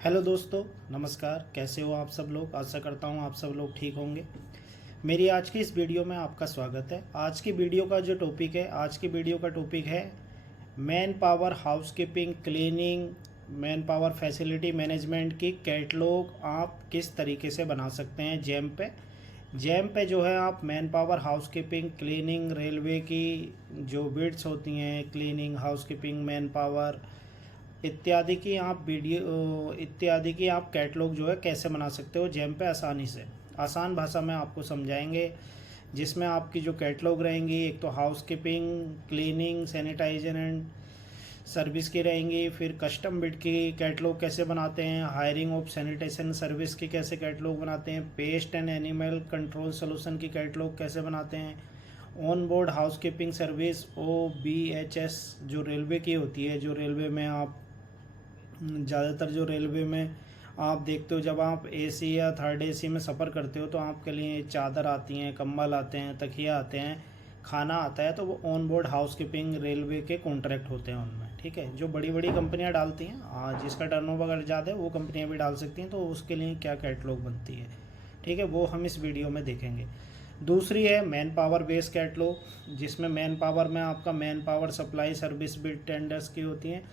Hello दोस्तों, नमस्कार। कैसे हो आप सब लोग? आशा करता हूँ आप सब लोग ठीक होंगे। मेरी आज की इस वीडियो में आपका स्वागत है। आज की वीडियो का जो टॉपिक है, आज की वीडियो का टॉपिक है manpower housekeeping cleaning man power facility management की कैटलॉग आप किस तरीके से बना सकते हैं जैम पे जो है आप man power housekeeping cleaning railway की जो बिड्स होती हैं, क्लीनिंग हाउसकीपिंग मैन पावर इत्यादि की आप कैटलॉग जो है कैसे बना सकते हो जैम पे आसानी से। आसान भाषा में आपको समझाएंगे, जिसमें आपकी जो कैटलॉग रहेंगी, एक तो housekeeping cleaning sanitiser and service की रहेंगी, फिर कस्टम बिड की कैटलॉग कैसे बनाते हैं, हायरिंग ऑफ सैनिटेशन सर्विस की कैसे कैटलॉग बनाते हैं, paste and animal control solution की कैटलॉग कैसे बनाते हैं, on board house keeping service OBHS जो रेलवे की होती है, जो रेलवे में आप ज़्यादातर जो रेलवे में आप देखते हो, जब आप AC या थर्ड AC में सफ़र करते हो तो आपके लिए चादर आती हैं, कंबल आते हैं, तकिया आते हैं, खाना आता है, तो वो on board house keeping railway के कॉन्ट्रैक्ट होते हैं उनमें। ठीक है, जो बड़ी बड़ी कंपनियां डालती हैं, जिसका टर्नओवर अगर ज़्यादा है वो कंपनियां भी डाल सकती हैं, तो उसके लिए क्या कैटलॉग बनती है, ठीक है, वो हम इस वीडियो में देखेंगे। दूसरी है मैन पावर बेस कैटलॉग, जिसमें मैन पावर में आपका manpower supply service bid tenders की होती हैं।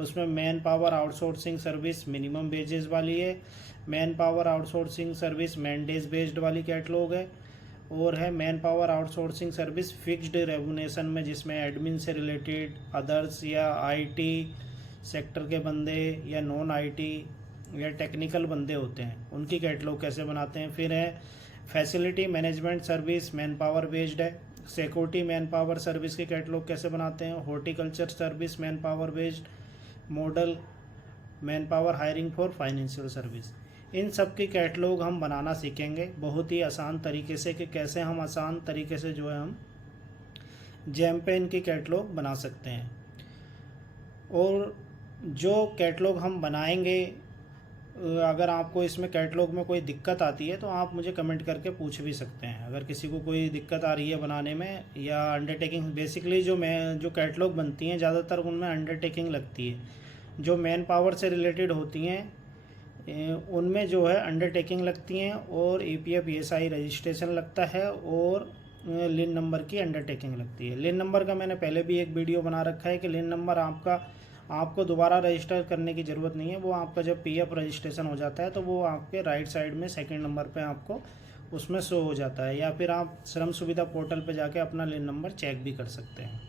उसमें manpower outsourcing service minimum wages वाली है, manpower outsourcing service mandays based वाली कैटलॉग है, और है manpower outsourcing service fixed remuneration में, जिसमें एडमिन से रिलेटेड अदर्स या IT सेक्टर के बंदे या नॉन IT या टेक्निकल बंदे होते हैं, उनकी कैटलॉग कैसे बनाते हैं। फिर है facility management service manpower based है, सिक्योरिटी मैन पावर सर्विस की कैटलॉग कैसे बनाते हैं, horticulture service manpower based model manpower hiring for financial service. इन सब की कैटलॉग हम बनाना सीखेंगे बहुत ही आसान तरीके से, कि कैसे हम आसान तरीके से जो है हम जैम पे इनकी कैटलॉग बना सकते हैं। और जो कैटलॉग हम बनाएंगे, अगर आपको इसमें कैटलॉग में कोई दिक्कत आती है तो आप मुझे कमेंट करके पूछ भी सकते हैं। अगर किसी को कोई दिक्कत आ रही है बनाने में या अंडरटेकिंग, बेसिकली जो कैटलॉग बनती हैं ज़्यादातर उनमें अंडरटेकिंग लगती है, जो मैन पावर से रिलेटेड होती हैं उनमें जो है अंडरटेकिंग लगती हैं, और EPF ESI रजिस्ट्रेशन लगता है, और लिन नंबर की अंडरटेकिंग लगती है। लिन नंबर का मैंने पहले भी एक वीडियो बना रखा है कि लिन नंबर आपको दोबारा रजिस्टर करने की ज़रूरत नहीं है। वो आपका जब PF रजिस्ट्रेशन हो जाता है तो वो आपके राइट साइड में सेकंड नंबर पे आपको उसमें शो हो जाता है, या फिर आप श्रम सुविधा पोर्टल पे जाके अपना लिन नंबर चेक भी कर सकते हैं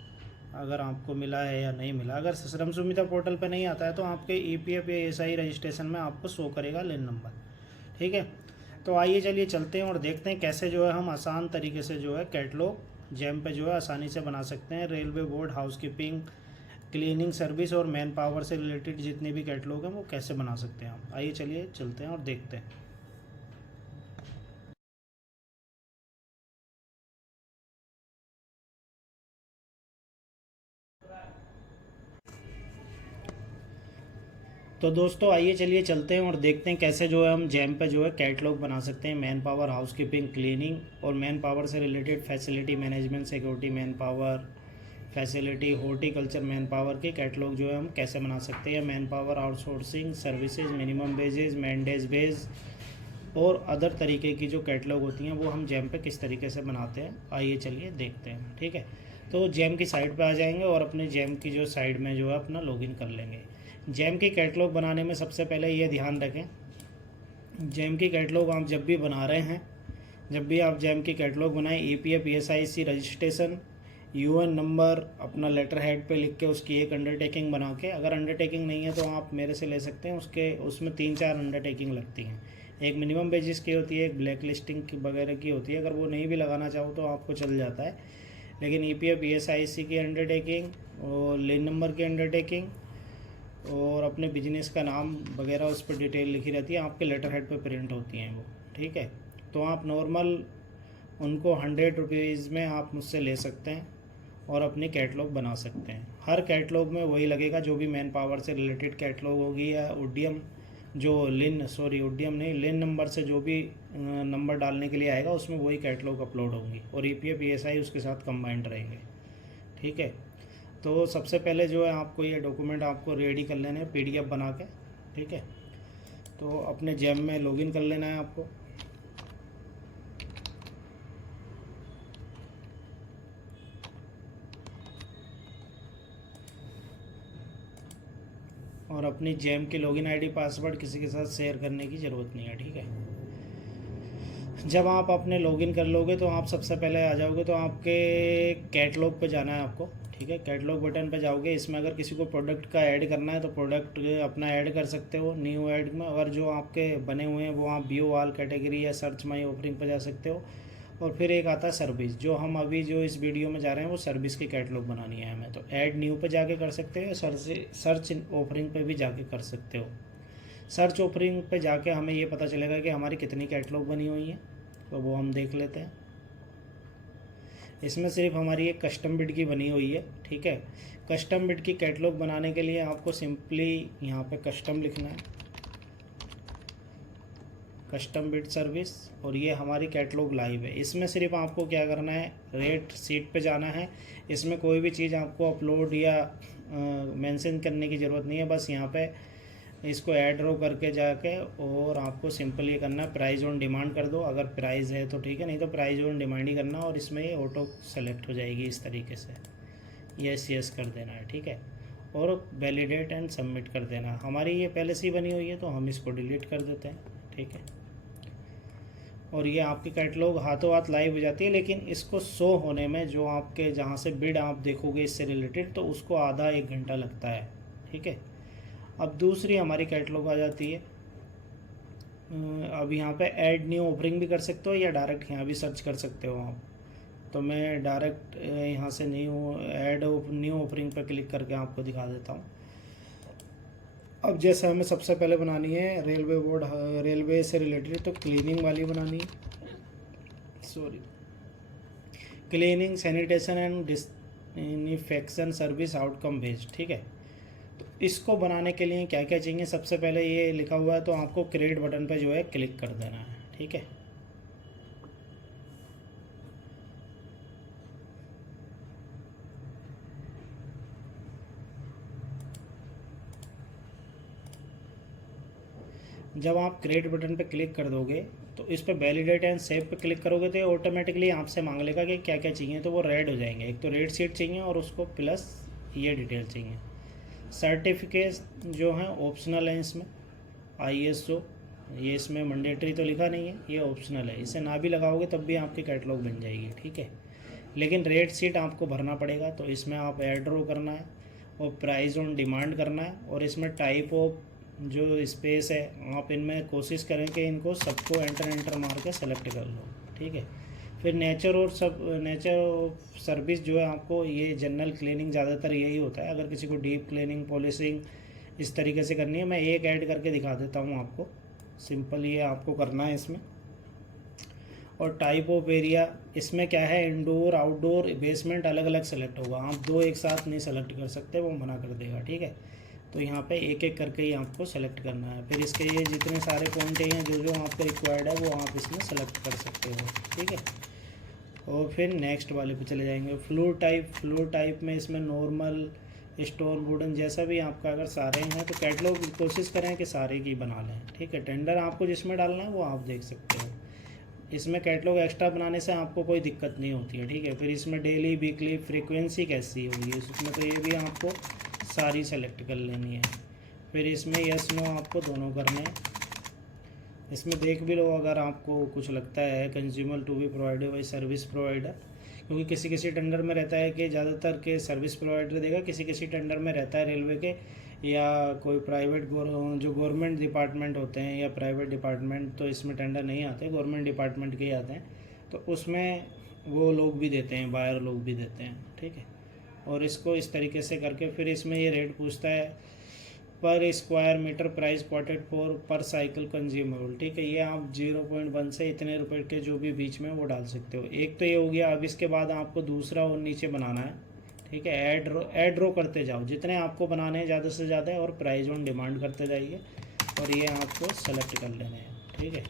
अगर आपको मिला है या नहीं मिला। अगर श्रम सुविधा पोर्टल पे नहीं आता है तो आपके EPF या SI रजिस्ट्रेशन में आपको शो करेगा लिन नंबर। ठीक है, तो आइए चलिए चलते हैं और देखते हैं कैसे जो है हम आसान तरीके से जो है कैटलॉग जैम पे जो है आसानी से बना सकते हैं। Railway board housekeeping cleaning service और मैन पावर से रिलेटेड जितने भी कैटलॉग हैं वो कैसे बना सकते हैं हम। आइए चलिए चलते हैं और देखते हैं। तो दोस्तों आइए चलिए चलते हैं और देखते हैं कैसे जो है हम जैम पे जो है कैटलॉग बना सकते हैं मैन पावर हाउसकीपिंग क्लीनिंग और मैन पावर से related facility management security manpower facility horticulture manpower के कैटलॉग जो है हम कैसे बना सकते हैं। Manpower outsourcing services minimum wages mandays base और अदर तरीके की जो कैटलॉग होती हैं वो हम जैम पे किस तरीके से बनाते हैं, आइए चलिए देखते हैं। ठीक है, तो जैम की साइट पे आ जाएंगे और अपने जैम की जो साइट में जो है अपना लॉगिन कर लेंगे। जैम की कैटलॉग बनाने में सबसे पहले ये ध्यान रखें, जैम की कैटलॉग आप जब भी बना रहे हैं, जब भी आप जैम की कैटलॉग बनाएं, EPF ESIC registration UN number अपना लेटर हेड पे लिख के उसकी एक अंडरटेकिंग बना के, अगर अंडरटेकिंग नहीं है तो आप मेरे से ले सकते हैं, उसमें 3-4 अंडरटेकिंग लगती हैं। एक मिनिमम वेजेस की होती है, एक ब्लैक लिस्टिंग की वगैरह की होती है। अगर वो नहीं भी लगाना चाहो तो आपको चल जाता है, लेकिन EPF ESIC की अंडरटेकिंग और लेन नंबर की अंडरटेकिंग और अपने बिजनेस का नाम वगैरह उस पर डिटेल लिखी रहती है, आपके लेटर हेड पर प्रिंट होती हैं वो। ठीक है, तो आप नॉर्मल उनको 100 रुपीज़ में आप मुझसे ले सकते हैं और अपनी कैटलॉग बना सकते हैं। हर कैटलॉग में वही लगेगा जो भी मैन पावर से रिलेटेड कैटलॉग होगी, या ओडीएम ओडीएम नहीं, लेन नंबर से जो भी नंबर डालने के लिए आएगा उसमें वही कैटलॉग अपलोड होंगी, और EPF ESI उसके साथ कंबाइंड रहेंगे। ठीक है, तो सबसे पहले जो है आपको ये डॉक्यूमेंट आपको रेडी कर लेने हैं PDF बना के। ठीक है, तो अपने जैम में लॉगिन कर लेना है आपको। और अपनी जैम की लॉगिन आईडी पासवर्ड किसी के साथ शेयर करने की ज़रूरत नहीं है, ठीक है। जब आप अपने लॉगिन कर लोगे तो आप सबसे पहले आ जाओगे तो आपके कैटलॉग पे जाना है आपको, ठीक है। कैटलॉग बटन पे जाओगे, इसमें अगर किसी को प्रोडक्ट का ऐड करना है तो प्रोडक्ट अपना ऐड कर सकते हो न्यू ऐड में। अगर जो आपके बने हुए हैं वो आप व्यू ऑल कैटेगरी या सर्च माई ऑफरिंग पे जा सकते हो। और फिर एक आता है सर्विस, जो हम अभी जो इस वीडियो में जा रहे हैं वो सर्विस की कैटलॉग बनानी है हमें, तो ऐड न्यू पे जाके कर सकते हो, सर्च ऑफरिंग पे भी जाके कर सकते हो। सर्च ऑफरिंग पे जाके हमें ये पता चलेगा कि हमारी कितनी कैटलॉग बनी हुई है, तो वो हम देख लेते हैं। इसमें सिर्फ हमारी एक कस्टम बिड की बनी हुई है, ठीक है। कस्टम बिड की कैटलॉग बनाने के लिए आपको सिंपली यहाँ पे कस्टम लिखना है, कस्टम बिड सर्विस, और ये हमारी कैटलॉग लाइव है। इसमें सिर्फ आपको क्या करना है, रेट सीट पे जाना है। इसमें कोई भी चीज़ आपको अपलोड या मेंशन करने की ज़रूरत नहीं है, बस यहाँ पे इसको ऐड रो करके जाके और आपको सिंपल ये करना है, प्राइस ऑन डिमांड कर दो अगर प्राइस है तो, ठीक है, नहीं तो प्राइस ऑन डिमांड ही करना, और इसमें ये ऑटो सेलेक्ट हो जाएगी इस तरीके से। यस यस कर देना है, ठीक है, और वैलिडेट एंड सबमिट कर देना। हमारी ये पहले से ही बनी हुई है तो हम इसको डिलीट कर देते हैं, ठीक है। और ये आपकी कैटलॉग हाथों हाथ लाइव हो जाती है, लेकिन इसको शो होने में जो आपके जहाँ से बिड आप देखोगे इससे रिलेटेड, तो उसको आधा 1 घंटा लगता है, ठीक है। अब दूसरी हमारी कैटलॉग आ जाती है। अब यहाँ पे ऐड न्यू ऑफरिंग भी कर सकते हो या डायरेक्ट यहाँ भी सर्च कर सकते हो आप। तो मैं डायरेक्ट यहाँ से न्यू ऑफरिंग पर क्लिक करके आपको दिखा देता हूँ। अब जैसे हमें सबसे पहले बनानी है रेलवे बोर्ड, रेलवे से रिलेटेड, तो क्लीनिंग वाली बनानी है, cleaning sanitation and disinfection service outcome based, ठीक है। तो इसको बनाने के लिए क्या क्या चाहिए, सबसे पहले ये लिखा हुआ है तो आपको क्रिएट बटन पे जो है क्लिक कर देना है, ठीक है। जब आप क्रिएट बटन पे क्लिक कर दोगे तो इस पर वैलिडेट एंड सेव पे क्लिक करोगे तो ऑटोमेटिकली आपसे मांग लेगा कि क्या क्या चाहिए, तो वो रेड हो जाएंगे। एक तो रेड सीट चाहिए और उसको प्लस ये डिटेल चाहिए। सर्टिफिकेट जो है ऑप्शनल है इसमें, ISO, ये इसमें मैंडेटरी तो लिखा नहीं है, ये ऑप्शनल है, इसे ना भी लगाओगे तब भी आपकी कैटलॉग बन जाएगी, ठीक है। लेकिन रेड सीट आपको भरना पड़ेगा, तो इसमें आप ऐड रो करना है और प्राइस ऑन डिमांड करना है, और इसमें टाइप ऑफ जो स्पेस है आप इनमें कोशिश करें कि इनको सबको एंटर मार के सेलेक्ट कर लो, ठीक है। फिर नेचर ऑफ सर्विस जो है आपको, ये जनरल क्लीनिंग ज़्यादातर यही होता है। अगर किसी को डीप क्लीनिंग पॉलिशिंग इस तरीके से करनी है, मैं एक ऐड करके दिखा देता हूँ आपको, सिंपल ये आपको करना है इसमें। और टाइप ऑफ एरिया, इसमें क्या है, इंडोर आउटडोर बेसमेंट अलग अलग सेलेक्ट होगा, आप दो एक साथ नहीं सेलेक्ट कर सकते, वो मना कर देगा, ठीक है। तो यहाँ पे एक एक करके ही आपको सेलेक्ट करना है। फिर इसके ये जितने सारे पॉइंट हैं जो जो आपको रिक्वायर्ड है वो आप इसमें सेलेक्ट कर सकते हो, ठीक है। और फिर नेक्स्ट वाले पे चले जाएंगे। फ्लोर टाइप में इसमें नॉर्मल, स्टोन, वुडन, जैसा भी आपका अगर सारे हैं तो कैटलॉग कोशिश करें कि सारे की बना लें, ठीक है। टेंडर आपको जिसमें डालना है वो आप देख सकते हो। इसमें कैटलॉग एक्स्ट्रा बनाने से आपको कोई दिक्कत नहीं होती है, ठीक है। फिर इसमें डेली वीकली फ्रीक्वेंसी कैसी होगी इसमें, तो ये भी आपको सारी सेलेक्ट कर लेनी है। फिर इसमें यस नो आपको दोनों करने हैं। इसमें देख भी लो अगर आपको कुछ लगता है consumer to be provided by service provider, क्योंकि किसी किसी टेंडर में रहता है कि ज़्यादातर के सर्विस प्रोवाइडर देगा, किसी किसी टेंडर में रहता है रेलवे के या कोई प्राइवेट जो गवर्नमेंट डिपार्टमेंट होते हैं या प्राइवेट डिपार्टमेंट, तो इसमें टेंडर नहीं आते, गवर्नमेंट डिपार्टमेंट के ही आते हैं, तो उसमें वो लोग भी देते हैं, बायर लोग भी देते हैं, ठीक है। और इसको इस तरीके से करके फिर इसमें ये रेट पूछता है पर square metre price quoted for पर साइकिल कंज्यूमेबल, ठीक है। ये आप 0.1 से इतने रुपए के जो भी बीच में वो डाल सकते हो। एक तो ये हो गया। अब इसके बाद आपको दूसरा और नीचे बनाना है, ठीक है। ऐड रो करते जाओ, जितने आपको बनाने हैं ज़्यादा से ज़्यादा, और प्राइस ऑन डिमांड करते जाइए, और ये आपको सेलेक्ट कर लेने हैं, ठीक है।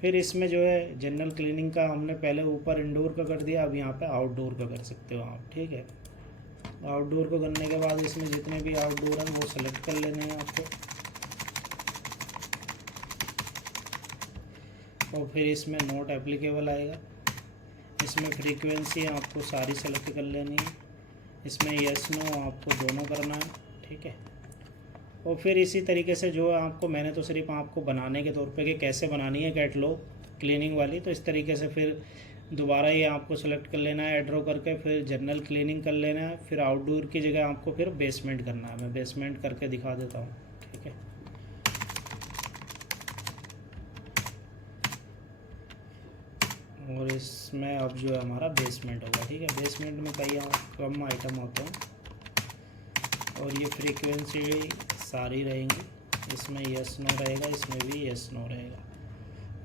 फिर इसमें जो है जनरल क्लीनिंग का हमने पहले ऊपर इंडोर का कर दिया, अब यहाँ पे आउटडोर का कर सकते हो आप, ठीक है। आउटडोर को करने के बाद इसमें जितने भी आउटडोर हैं वो सेलेक्ट कर लेने हैं आपको। और फिर इसमें नोट एप्लीकेबल आएगा। इसमें फ्रीक्वेंसी आपको सारी सेलेक्ट कर लेनी है। इसमें यस नो आपको दोनों करना है, ठीक है। और फिर इसी तरीके से जो है आपको, मैंने तो सिर्फ आपको बनाने के तौर पे कि कैसे बनानी है कैटलॉग क्लीनिंग वाली, तो इस तरीके से फिर दोबारा ये आपको सेलेक्ट कर लेना है एड्रो करके, फिर जनरल क्लीनिंग कर लेना है, फिर आउटडोर की जगह आपको फिर बेसमेंट करना है। मैं बेसमेंट करके दिखा देता हूँ, ठीक है। और इसमें अब जो है हमारा बेसमेंट होगा, ठीक है। बेसमेंट में कई कम आइटम होते हैं और ये फ्रीक्वेंसी सारी रहेंगी। इसमें यस नो रहेगा, इसमें भी यस नो रहेगा।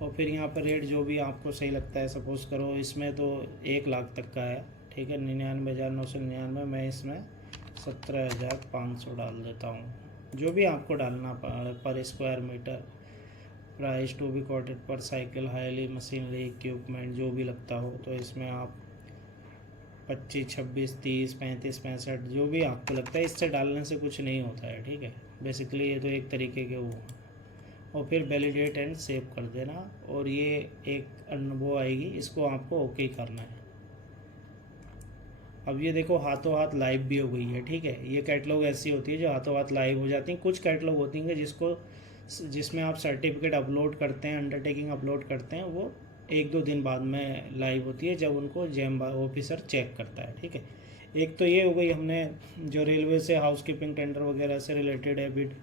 और फिर यहाँ पर रेट जो भी आपको सही लगता है, सपोज़ करो इसमें तो 1 लाख तक का है, ठीक है। 99,999, मैं इसमें 17,500 डाल देता हूँ। जो भी आपको डालना per square metre, price to be quoted per cycle, highly machinery equipment जो भी लगता हो, तो इसमें आप 25, 26, 30, 35, 65 जो भी आपको लगता है, इससे डालने से कुछ नहीं होता है, ठीक है। बेसिकली ये तो एक तरीके के वो। और फिर वैलिडेट एंड सेव कर देना। और ये एक वो आएगी, इसको आपको ओके करना है। अब ये देखो हाथों हाथ लाइव भी हो गई है, ठीक है। ये कैटलॉग ऐसी होती है जो हाथों हाथ लाइव हो जाती हैं। कुछ कैटलॉग होती हैं जिसमें आप सर्टिफिकेट अपलोड करते हैं, अंडरटेकिंग अपलोड करते हैं, वो 1-2 दिन बाद में लाइव होती है जब उनको जेम ऑफिसर चेक करता है, ठीक है। एक तो ये हो गई हमने जो रेलवे से हाउसकीपिंग टेंडर वगैरह से रिलेटेड है बिड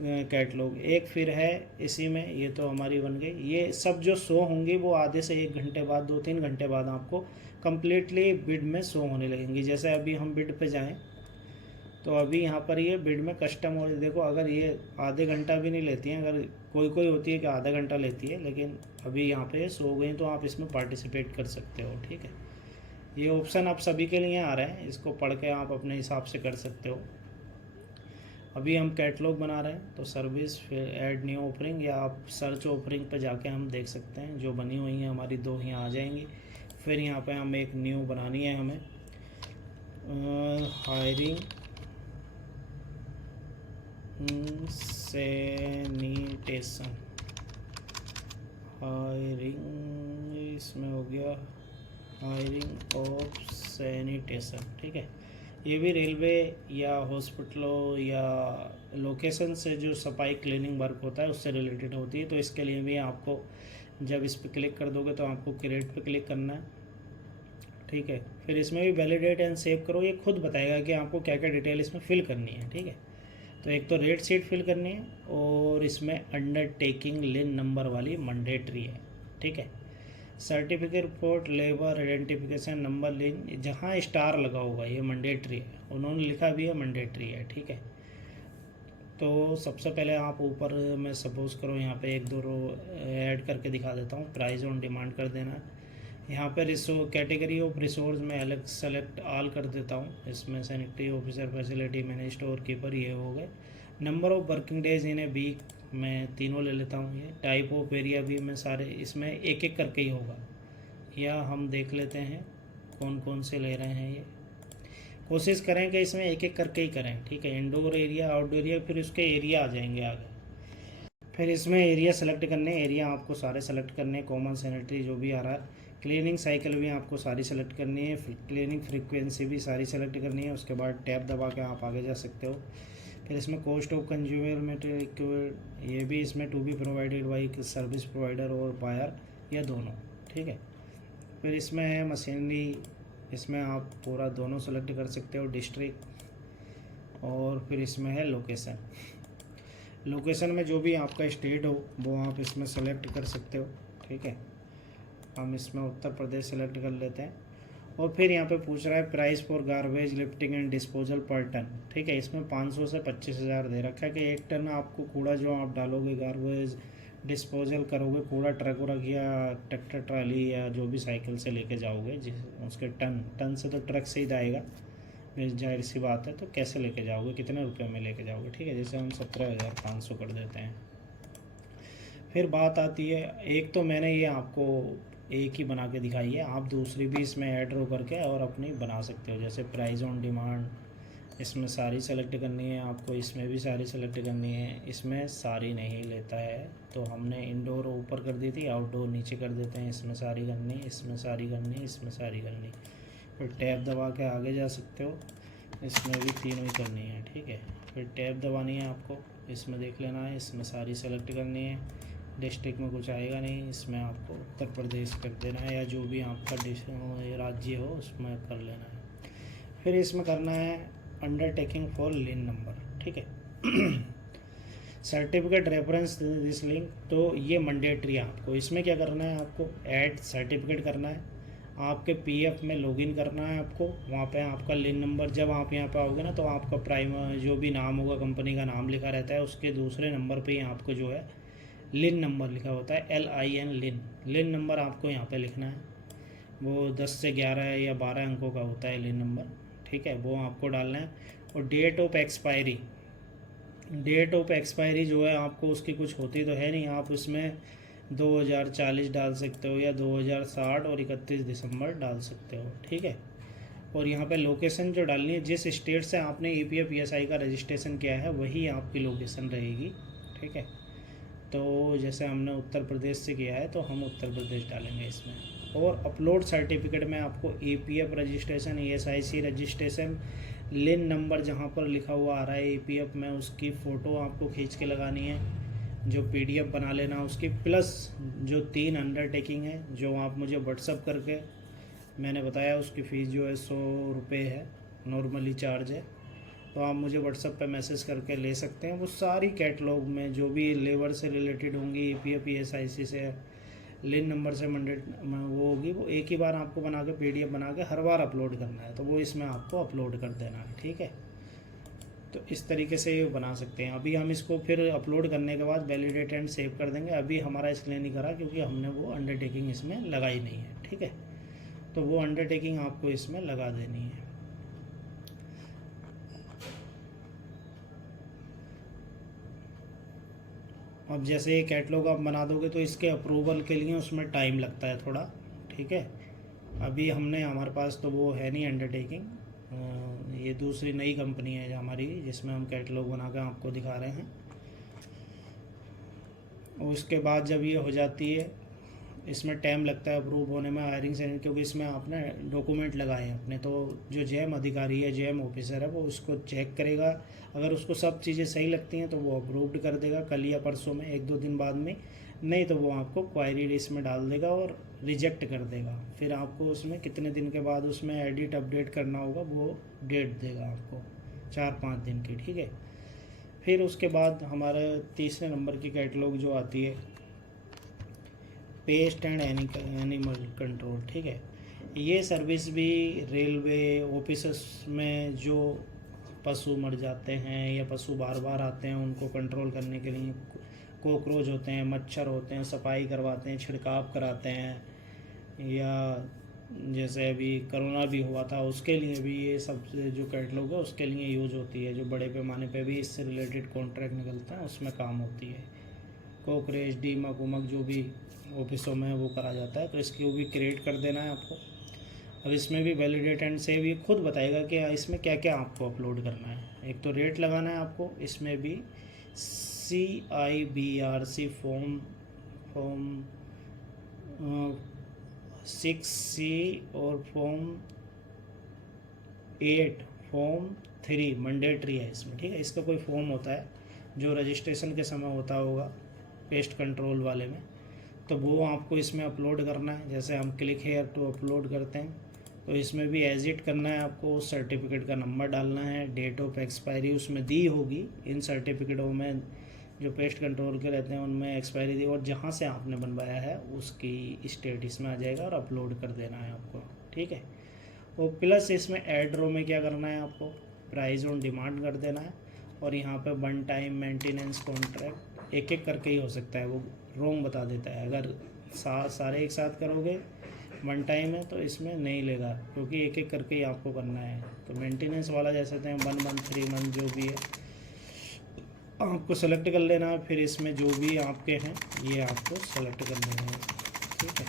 कैटलॉग। एक फिर है इसी में, ये तो हमारी बन गई। ये सब जो शो होंगी वो आधे से 1 घंटे बाद, 2-3 घंटे बाद आपको कम्प्लीटली बिड में शो होने लगेंगी। जैसे अभी हम बिड पे जाएं तो अभी यहाँ पर ये बिड में कस्टम हो, देखो अगर ये आधे घंटा भी नहीं लेती हैं, अगर कोई होती है कि आधा घंटा लेती है, लेकिन अभी यहाँ पे शो हो गई तो आप इसमें पार्टिसिपेट कर सकते हो, ठीक है। ये ऑप्शन आप सभी के लिए आ रहे हैं, इसको पढ़ के आप अपने हिसाब से कर सकते हो। अभी हम कैटलॉग बना रहे हैं तो सर्विस, फिर ऐड न्यू ऑफरिंग, या आप सर्च ऑफरिंग पे जाके हम देख सकते हैं जो बनी हुई हैं हमारी 2 यहाँ आ जाएंगी। फिर यहाँ पे हम एक न्यू बनानी है हमें, हायरिंग सैनिटेशन, हायरिंग इसमें हो गया हायरिंग ऑफ सैनिटेशन, ठीक है। ये भी रेलवे या हॉस्पिटलों या लोकेशन से जो सफाई क्लीनिंग वर्क होता है उससे रिलेटेड होती है। तो इसके लिए भी आपको जब इस पर क्लिक कर दोगे तो आपको क्रिएट पे क्लिक करना है, ठीक है। फिर इसमें भी वैलिडेट एंड सेव करो, ये खुद बताएगा कि आपको क्या क्या डिटेल इसमें फिल करनी है, ठीक है। तो एक तो रेट शीट फिल करनी है और इसमें अंडरटेकिंग लिन नंबर वाली मैंडेटरी है, ठीक है। Certificate report, labour identification number LIN, जहाँ स्टार लगा होगा ये मैंडेटरी है, उन्होंने लिखा भी है मैंडेटरी है, ठीक है। तो सबसे पहले आप ऊपर, मैं सपोज़ करो यहाँ पे 1-2 रो ऐड करके दिखा देता हूँ। प्राइस ऑन डिमांड कर देना। यहाँ पर कैटेगरी ऑफ रिसोर्स में अलग सेलेक्ट ऑल कर देता हूँ। इसमें sanitary officer, facility manage, store keeper, ये हो गए। Number of working days in a week मैं तीनों ले लेता हूँ। ये टाइप ऑफ एरिया भी मैं सारे इसमें एक एक करके ही होगा, या हम देख लेते हैं कौन कौन से ले रहे हैं। ये कोशिश करें कि इसमें एक एक करके ही करें, ठीक है। इंडोर एरिया, आउटडोर एरिया, फिर उसके एरिया आ जाएंगे आगे। फिर इसमें एरिया सेलेक्ट करने, एरिया आपको सारे सेलेक्ट करने, कॉमन सैनिटरी जो भी आ रहा है। क्लीनिंग साइकिल भी आपको सारी सेलेक्ट करनी है, क्लीनिंग फ्रीक्वेंसी भी सारी सेलेक्ट करनी है। उसके बाद टैब दबा के आप आगे जा सकते हो। फिर इसमें कॉस्ट ऑफ कंज्यूमर मटेरियल, ये भी इसमें to be provided by service provider और बायर, या दोनों, ठीक है। फिर इसमें है मशीनरी, इसमें आप पूरा दोनों सेलेक्ट कर सकते हो, डिस्ट्रिक्ट। और फिर इसमें है लोकेशन, लोकेशन में जो भी आपका स्टेट हो वो आप इसमें सेलेक्ट कर सकते हो, ठीक है। हम इसमें उत्तर प्रदेश सेलेक्ट कर लेते हैं। और फिर यहाँ पे पूछ रहा है price for garbage lifting and disposal पर टन, ठीक है। इसमें 500 से 25,000 दे रखा है कि 1 टन आपको कूड़ा जो आप डालोगे, गार्बेज डिस्पोजल करोगे, कूड़ा ट्रक व्रक या ट्रैक्टर ट्राली या जो भी साइकिल से लेके जाओगे, उसके टन से तो ट्रक से ही जाएगा, जाहिर सी बात है। तो कैसे लेके जाओगे, कितने रुपए में लेके जाओगे, ठीक है। जैसे हम 17,500 कर देते हैं। फिर बात आती है, एक तो मैंने ये आपको एक ही बना के दिखाई है, आप दूसरी भी इसमें ऐड रो करके और अपनी बना सकते हो। जैसे प्राइस ऑन डिमांड, इसमें सारी सेलेक्ट करनी है आपको, इसमें भी सारी सेलेक्ट करनी है। इसमें सारी नहीं लेता है तो हमने इंडोर ऊपर कर दी थी, आउटडोर नीचे कर देते हैं। इसमें सारी करनी, इसमें सारी करनी, इसमें सारी करनी। फिर टैब दबा के आगे जा सकते हो। इसमें भी तीनों ही करनी है, ठीक है। फिर टैब दबानी है आपको, इसमें देख लेना है, इसमें सारी सेलेक्ट करनी है। डिस्ट्रिक्ट में कुछ आएगा नहीं, इसमें आपको उत्तर प्रदेश कर देना है, या जो भी आपका राज्य हो उसमें कर लेना है। फिर इसमें करना है अंडरटेकिंग फॉर लिन नंबर, ठीक है। सर्टिफिकेट रेफरेंस दिस लिंक, तो ये मैंडेटरी है आपको। इसमें क्या करना है, आपको ऐड सर्टिफिकेट करना है, आपके पीएफ में लॉगिन करना है आपको। वहाँ पे आपका लिन नंबर, जब आप यहाँ पे आओगे ना तो आपका प्राइम जो भी नाम होगा, कंपनी का नाम लिखा रहता है, उसके दूसरे नंबर पे ही आपको जो है लिन नंबर लिखा होता है, LIN लिन। लिन नंबर आपको यहाँ पे लिखना है। वो 10 से 11 या 12 अंकों का होता है लिन नंबर, ठीक है, वो आपको डालना है। और date of expiry, date of expiry जो है आपको उसकी कुछ होती तो है नहीं, आप उसमें 2040 डाल सकते हो, या 2060 और 31 दिसंबर डाल सकते हो, ठीक है। और यहाँ पे लोकेशन जो डालनी है, जिस स्टेट से आपने EPF PSI का रजिस्ट्रेशन किया है वही आपकी लोकेशन रहेगी, ठीक है। तो जैसे हमने उत्तर प्रदेश से किया है तो हम उत्तर प्रदेश डालेंगे इसमें। और अपलोड सर्टिफिकेट में आपको EPF रजिस्ट्रेशन, ESIC रजिस्ट्रेशन, लिन नंबर जहाँ पर लिखा हुआ आ रहा है EPF में, उसकी फ़ोटो आपको खींच के लगानी है, जो PDF बना लेना उसकी, प्लस जो 3 अंडरटेकिंग है जो आप मुझे व्हाट्सअप करके, मैंने बताया उसकी फ़ीस जो है 100 रुपये है, नॉर्मली चार्ज है, तो आप मुझे व्हाट्सअप पे मैसेज करके ले सकते हैं। वो सारी कैटलॉग में जो भी लेबर से रिलेटेड होंगी, EPF PSIC से, लिन नंबर से वो होगी, वो एक ही बार आपको बना के PDF बना के हर बार अपलोड करना है, तो वो इसमें आपको अपलोड कर देना है, ठीक है। तो इस तरीके से ये बना सकते हैं। अभी हम इसको फिर अपलोड करने के बाद वैलिडेट एंड सेव कर देंगे। अभी हमारा इसलिए नहीं करा क्योंकि हमने वो अंडरटेकिंग इसमें लगाई नहीं है, ठीक है। तो वो अंडरटेकिंग आपको इसमें लगा देनी है। अब जैसे ये कैटलॉग आप बना दोगे तो इसके अप्रूवल के लिए उसमें टाइम लगता है थोड़ा, ठीक है। अभी हमने, हमारे पास तो वो है नहीं अंडरटेकिंग, ये दूसरी नई कंपनी है हमारी जिसमें हम कैटलॉग बना कर आपको दिखा रहे हैं। और उसके बाद जब ये हो जाती है, इसमें टाइम लगता है अप्रूव होने में, हायरिंग से, क्योंकि इसमें आपने डॉक्यूमेंट लगाए हैं अपने, तो जो जेम अधिकारी है, जेम ऑफिसर है, वो उसको चेक करेगा। अगर उसको सब चीज़ें सही लगती हैं तो वो अप्रूव्ड कर देगा कल या परसों में, 1-2 दिन बाद में। नहीं तो वो आपको क्वायरी लिस्ट में डाल देगा और रिजेक्ट कर देगा। फिर आपको उसमें कितने दिन के बाद उसमें एडिट अपडेट करना होगा, वो डेट देगा आपको 4-5 दिन की, ठीक है। फिर उसके बाद हमारे तीसरे नंबर की कैटलॉग जो आती है, पेस्ट एंड एनिमल कंट्रोल, ठीक है। ये सर्विस भी रेलवे ऑफिसर्स में जो पशु मर जाते हैं या पशु बार बार आते हैं, उनको कंट्रोल करने के लिए, कॉकरोच होते हैं, मच्छर होते हैं, सफाई करवाते हैं, छिड़काव कराते हैं, या जैसे अभी कोरोना भी हुआ था उसके लिए भी ये सब जो कैटलॉग है उसके लिए यूज होती है। जो बड़े पैमाने पे भी इससे रिलेटेड कॉन्ट्रैक्ट निकलता है उसमें काम होती है। कॉकरेच, दीमक उमक जो भी ऑफिसों में वो करा जाता है, तो इसकी वो भी क्रिएट कर देना है आपको। अब इसमें भी वैलिडेट एंड सेव ये खुद बताएगा कि इसमें क्या क्या आपको अपलोड करना है। एक तो रेट लगाना है आपको, इसमें भी CIBRC फॉर्म 6C और फॉर्म 8 फॉर्म 3 मैंडेटरी है इसमें, ठीक है। इसका कोई फॉर्म होता है जो रजिस्ट्रेशन के समय होता होगा पेस्ट कंट्रोल वाले में, तो वो आपको इसमें अपलोड करना है। जैसे हम क्लिक हेयर टू अपलोड करते हैं तो इसमें भी एजिट करना है आपको, सर्टिफिकेट का नंबर डालना है, डेट ऑफ एक्सपायरी उसमें दी होगी। इन सर्टिफिकेटों में जो पेस्ट कंट्रोल के रहते हैं उनमें एक्सपायरी दी, और जहाँ से आपने बनवाया है उसकी स्टेट इसमें आ जाएगा और अपलोड कर देना है आपको, ठीक है। और प्लस इसमें ऐड रो में क्या करना है आपको, प्राइस ऑन डिमांड कर देना है। और यहाँ पे 1 टाइम मेंटेनेंस कॉन्ट्रैक्ट एक एक करके ही हो सकता है, वो रोंग बता देता है। अगर सारे एक साथ करोगे 1 टाइम है तो इसमें नहीं लेगा, क्योंकि एक एक करके ही आपको करना है। तो मेंटेनेंस वाला जैसे 1 मंथ 3 मंथ जो भी है आपको सेलेक्ट कर लेना है। फिर इसमें जो भी आपके हैं ये आपको सेलेक्ट कर लेना है, ठीक है।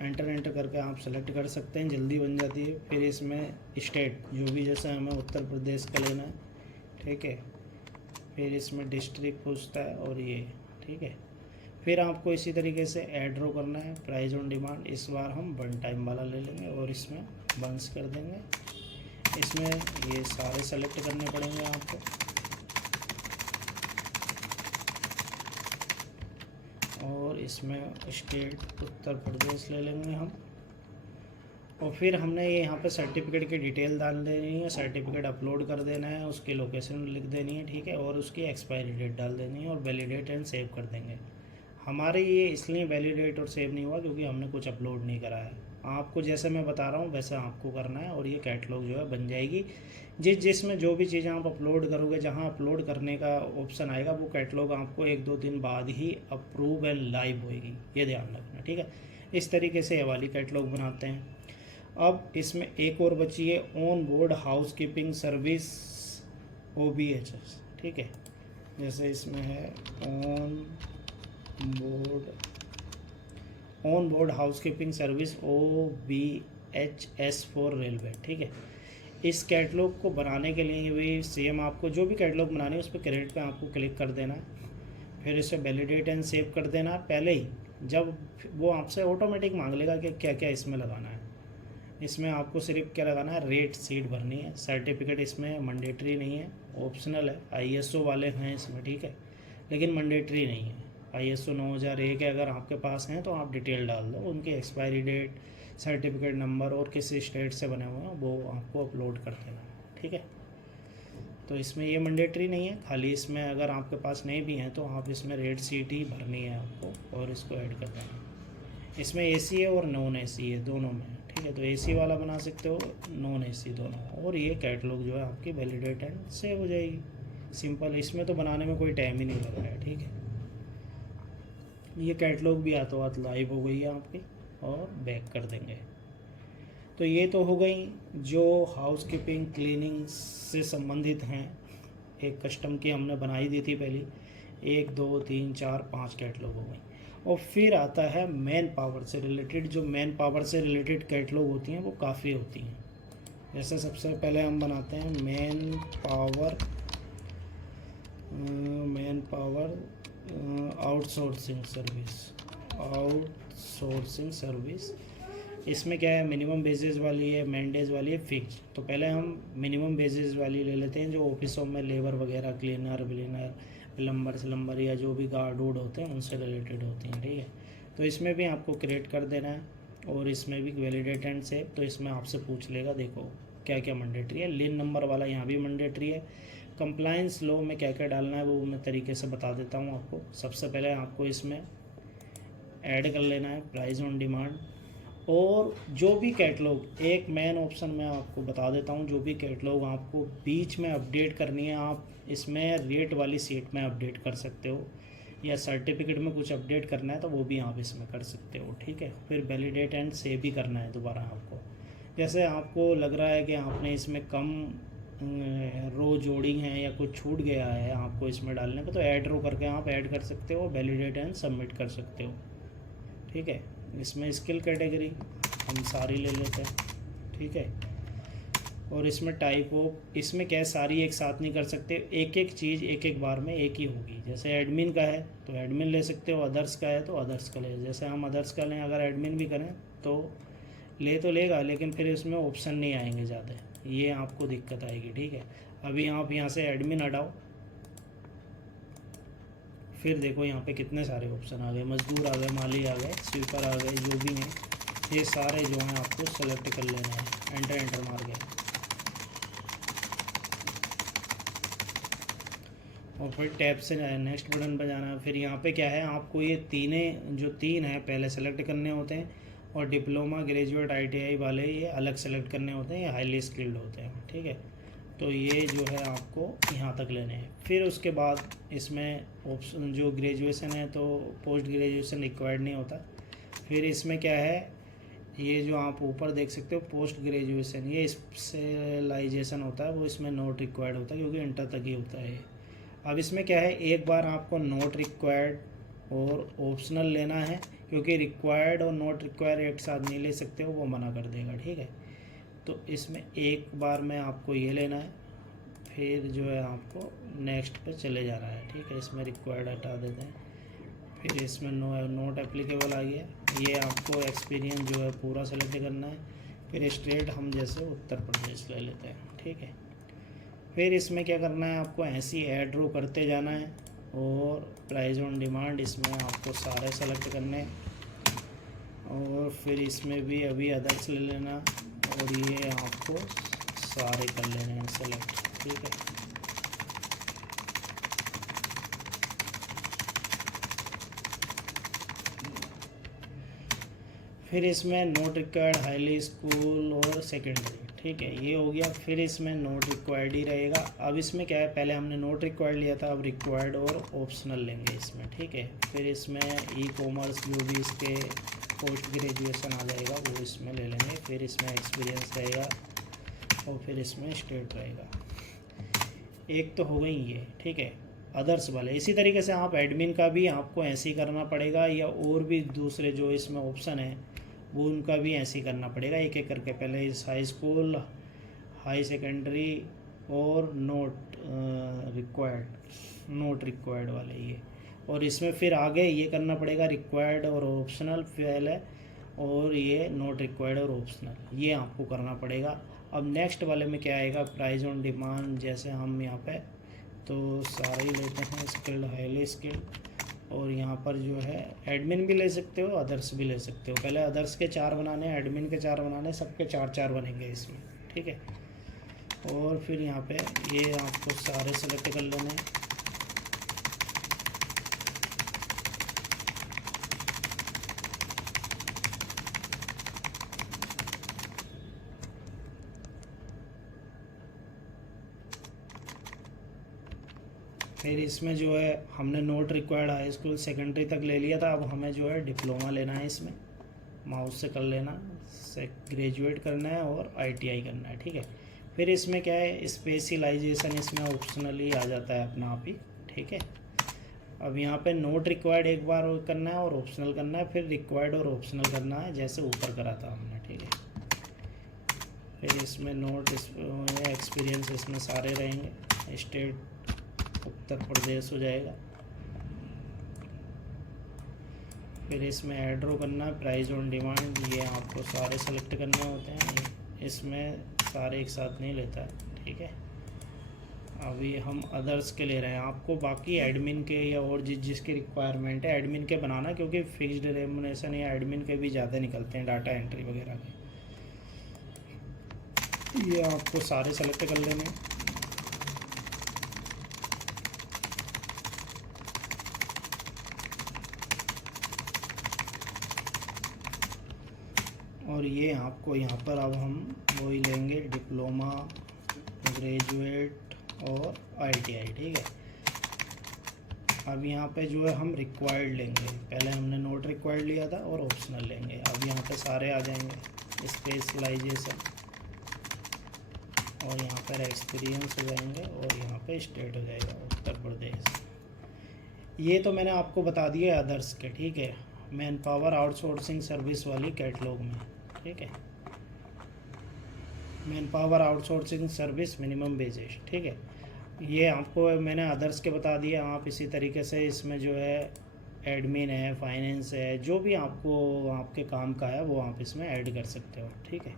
एंटर एंटर करके आप सेलेक्ट कर सकते हैं, जल्दी बन जाती है। फिर इसमें स्टेट जो भी, जैसे हमें उत्तर प्रदेश का लेना है, ठीक है। फिर इसमें डिस्ट्रिक्ट पूछता है और ये, ठीक है। फिर आपको इसी तरीके से ऐड ड्रॉ करना है, प्राइस ऑन डिमांड। इस बार हम 1 टाइम वाला ले लेंगे और इसमें बंस कर देंगे। इसमें ये सारे सेलेक्ट करने पड़ेंगे आपको, और इसमें स्टेट उत्तर प्रदेश ले लेंगे हम। और फिर हमने ये यहाँ पे सर्टिफिकेट की डिटेल डाल देनी है, सर्टिफिकेट अपलोड कर देना है, उसकी लोकेशन लिख देनी है, ठीक है। और उसकी एक्सपायरी डेट डाल देनी है और वैलिडेट एंड सेव कर देंगे। हमारे ये इसलिए वैलिडेट और सेव नहीं हुआ क्योंकि हमने कुछ अपलोड नहीं करा है। आपको जैसे मैं बता रहा हूँ वैसे आपको करना है और ये कैटलॉग जो है बन जाएगी। जिसमें जो भी चीज़ें आप अपलोड करोगे, जहाँ अपलोड करने का ऑप्शन आएगा, वो कैटलॉग आपको 1-2 दिन बाद ही अप्रूव एंड लाइव होएगी, ये ध्यान रखना, ठीक है। इस तरीके से ये वाली कैटलॉग बनाते हैं। अब इसमें एक और बची है, on board house keeping service OBHS, ठीक है। जैसे इसमें है on board house keeping service OBHS for railway, ठीक है। इस कैटलॉग को बनाने के लिए भी सेम आपको जो भी कैटलॉग बनानी है उस पर क्रेडिट पे आपको क्लिक कर देना है। फिर इसे वैलिडेट एंड सेव कर देना है पहले ही, जब वो आपसे ऑटोमेटिक मांग लेगा कि क्या क्या इसमें लगाना है। इसमें आपको सिर्फ क्या लगाना है, रेट सीट भरनी है। सर्टिफिकेट इसमें मैंडेटरी नहीं है, ऑप्शनल है। ISO वाले हैं इसमें, ठीक है, लेकिन मैंडेटरी नहीं है। ISO 9001 है, अगर आपके पास हैं तो आप डिटेल डाल दो, उनकी एक्सपायरी डेट, सर्टिफिकेट नंबर और किस स्टेट से बने हुए हैं वो आपको अपलोड कर देना, ठीक है। तो इसमें ये मैंडेटरी नहीं है, खाली इसमें अगर आपके पास नहीं भी हैं तो आप इसमें रेट सीट ही भरनी है आपको और इसको ऐड कर देना। इसमें AC है और नॉन AC है, दोनों में, ठीक है। तो AC वाला बना सकते हो, नॉन AC दोनों। और ये कैटलॉग जो है आपकी वैलिडेट एंड सेव हो जाएगी, सिंपल। इसमें तो बनाने में कोई टाइम ही नहीं लग रहा है, ठीक है। ये कैटलॉग भी हाथों हाथ लाइव हो गई है आपकी, और बैक कर देंगे। तो ये तो हो गई जो हाउस कीपिंग क्लीनिंग से संबंधित हैं। एक कस्टम की हमने बनाई दी थी पहली, 1 2 3 4 5 कैटलॉग हो गई। और फिर आता है मैन पावर से रिलेटेड। जो मैन पावर से रिलेटेड कैटलॉग होती हैं वो काफ़ी होती हैं। जैसे सबसे पहले हम बनाते हैं मैन पावर आउटसोर्सिंग सर्विस। इसमें क्या है, मिनिमम बेसिस वाली है, मैंडेज वाली है, फिक्स। तो पहले हम मिनिमम बेसिस वाली ले लेते हैं, जो ऑफिसों में लेबर वगैरह, क्लीनर प्लम्बर या जो भी गार्ड वूड होते हैं उनसे रिलेटेड होती हैं, ठीक है। तो इसमें भी आपको क्रिएट कर देना है और इसमें भी वैलिडेट एंड सेव। तो इसमें आपसे पूछ लेगा, देखो क्या क्या मैंडेटरी है। लिन नंबर वाला यहाँ भी मैंडेटरी है। कंप्लायंस लॉ में क्या क्या डालना है वो मैं तरीके से बता देता हूँ आपको। सबसे पहले आपको इसमें ऐड कर लेना है प्राइस ऑन डिमांड। और जो भी कैटलॉग, एक मेन ऑप्शन मैं आपको बता देता हूँ, जो भी कैटलॉग आपको बीच में अपडेट करनी है, आप इसमें रेट वाली सीट में अपडेट कर सकते हो, या सर्टिफिकेट में कुछ अपडेट करना है तो वो भी आप इसमें कर सकते हो, ठीक है। फिर वैलिडेट एंड सेव भी करना है दोबारा आपको। जैसे आपको लग रहा है कि आपने इसमें कम रो जोड़ी हैं या कुछ छूट गया है आपको इसमें डालने पर, तो ऐड रो करके आप ऐड कर सकते हो, वैलिडेट एंड सबमिट कर सकते हो, ठीक है। इसमें स्किल कैटेगरी हम सारी ले लेते हैं, ठीक है। और इसमें टाइप ऑफ, इसमें क्या है, सारी एक साथ नहीं कर सकते, एक एक चीज़ एक एक बार में एक ही होगी। जैसे एडमिन का है तो एडमिन ले सकते हो, अदर्स का है तो अदर्स का ले। जैसे हम अदर्स का लें, अगर एडमिन भी करें तो ले तो लेगा, लेकिन फिर इसमें ऑप्शन नहीं आएंगे ज़्यादा, ये आपको दिक्कत आएगी, ठीक है। अभी आप यहाँ से एडमिन हटाओ, फिर देखो यहाँ पे कितने सारे ऑप्शन आ गए, मजदूर आ गए, माली आ गए, स्वीपर आ गए, जो भी हैं ये सारे जो हैं आपको सेलेक्ट कर लेना है, एंटर मार के। और फिर टैब से नेक्स्ट बटन पर जाना है। फिर यहाँ पे क्या है, आपको ये तीन हैं पहले सेलेक्ट करने होते हैं, और डिप्लोमा, ग्रेजुएट, ITI वाले ये अलग सेलेक्ट करने होते हैं, ये हाईली स्किल्ड होते हैं, ठीक है। तो ये जो है आपको यहाँ तक लेने हैं। फिर उसके बाद इसमें ऑप्शन जो ग्रेजुएशन है तो पोस्ट ग्रेजुएशन रिक्वायर्ड नहीं होता। फिर इसमें क्या है, ये जो आप ऊपर देख सकते हो पोस्ट ग्रेजुएशन, ये स्पेशलाइजेशन होता है, वो इसमें नॉट रिक्वायर्ड होता है क्योंकि इंटर तक ही होता है। अब इसमें क्या है, एक बार आपको नॉट रिक्वायर्ड और ऑप्शनल लेना है, क्योंकि रिक्वायर्ड और नॉट रिक्वायर्ड एक साथ नहीं ले सकते हो, वो मना कर देगा। ठीक है, तो इसमें एक बार में आपको ये लेना है, फिर जो है आपको नेक्स्ट पे चले जा रहा है। ठीक है, इसमें रिक्वायर्ड हटा देते हैं, फिर इसमें नोट एप्लीकेबल आ गया। ये आपको एक्सपीरियंस जो है पूरा सेलेक्ट करना है। फिर स्टेट हम जैसे उत्तर प्रदेश ले लेते हैं। ठीक है, फिर इसमें क्या करना है, आपको ऐसी ऐड रो करते जाना है और प्राइस ऑन डिमांड इसमें आपको सारे सेलेक्ट करने हैं, और फिर इसमें भी अभी अदर्स ले लेना, और ये आपको सारे कर लेने हैं सेलेक्ट। ठीक है, फिर इसमें नोट रिक्वायर्ड हाईली स्कूल और सेकेंडरी। ठीक है, ये हो गया। फिर इसमें नोट रिक्वायर्ड ही रहेगा। अब इसमें क्या है, पहले हमने नोट रिक्वायर्ड लिया था, अब रिक्वायर्ड और ऑप्शनल लेंगे इसमें। ठीक है, फिर इसमें ई कॉमर्स जो भी इसके पोस्ट ग्रेजुएशन आ जाएगा वो इसमें ले लेंगे। फिर इसमें एक्सपीरियंस रहेगा, और फिर इसमें स्टेट रहेगा। एक तो हो गई ये। ठीक है, अदर्स वाले इसी तरीके से आप एडमिन का भी आपको ऐसे ही करना पड़ेगा, या और भी दूसरे जो इसमें ऑप्शन है वो उनका भी ऐसे ही करना पड़ेगा, एक एक करके। पहले इस हाई स्कूल, हाई सेकेंडरी और नोट रिक्वायर्ड वाले ये, और इसमें फिर आगे ये करना पड़ेगा रिक्वायर्ड और ऑप्शनल पहले, और ये नॉट रिक्वायर्ड और ऑप्शनल ये आपको करना पड़ेगा। अब नेक्स्ट वाले में क्या आएगा, प्राइस ऑन डिमांड। जैसे हम यहाँ पे तो सारे ही लेते हैं, स्किल्ड, हाईली स्किल्ड, और यहाँ पर जो है एडमिन भी ले सकते हो, अदर्स भी ले सकते हो। पहले अदर्स के 4 बनाने, एडमिन के 4 बनाने, सबके 4-4 बनेंगे इसमें। ठीक है, और फिर यहाँ पे ये आपको सारे सेलेक्ट कर लेने हैं। फिर इसमें जो है हमने note required high school secondary तक ले लिया था, अब हमें जो है डिप्लोमा लेना है इसमें, माउस से कर लेना, से ग्रेजुएट करना है और आईटीआई करना है। ठीक है, फिर इसमें क्या है, स्पेशलाइजेशन इसमें ऑप्शनली आ जाता है अपना आप ही। ठीक है, अब यहाँ पे नोट रिक्वायर्ड एक बार करना है और ऑप्शनल करना है, फिर रिक्वायर्ड और ऑप्शनल करना है जैसे ऊपर करा था हमने। ठीक है, फिर इसमें नोट एक्सपीरियंस इसमें सारे रहेंगे। स्टेट उत्तर प्रदेश हो जाएगा। फिर इसमें ऐड रो करना है, प्राइस ऑन डिमांड, ये आपको सारे सेलेक्ट करने होते हैं, इसमें सारे एक साथ नहीं लेता है। ठीक है, अभी हम अदर्स के ले रहे हैं, आपको बाकी एडमिन के या और जिसकी रिक्वायरमेंट है एडमिन के बनाना, क्योंकि फिक्स्ड रेमुनेशन या एडमिन के भी ज़्यादा निकलते हैं, डाटा एंट्री वगैरह के। ये आपको सारे सेलेक्ट कर लेने हैं। और ये आपको यहाँ पर अब हम वही लेंगे, डिप्लोमा, ग्रेजुएट और आईटीआई। ठीक है, अब यहाँ पे जो है हम रिक्वायर्ड लेंगे, पहले हमने नोट रिक्वायर्ड लिया था, और ऑप्शनल लेंगे। अब यहाँ पे सारे आ जाएंगे, स्पेशलाइजेशन, और यहाँ पर एक्सपीरियंस हो जाएंगे, और यहाँ पे स्टेट हो जाएगा उत्तर प्रदेश। ये तो मैंने आपको बता दिया अदर्स के। ठीक है, मैन पावर आउटसोर्सिंग सर्विस वाली कैटलॉग में। ठीक है, manpower outsourcing service minimum wages. ठीक है, ये आपको मैंने अदर्स के बता दिए। आप इसी तरीके से इसमें जो है एडमिन है, फाइनेंस है, जो भी आपको आपके काम का है वो आप इसमें ऐड कर सकते हो। ठीक है,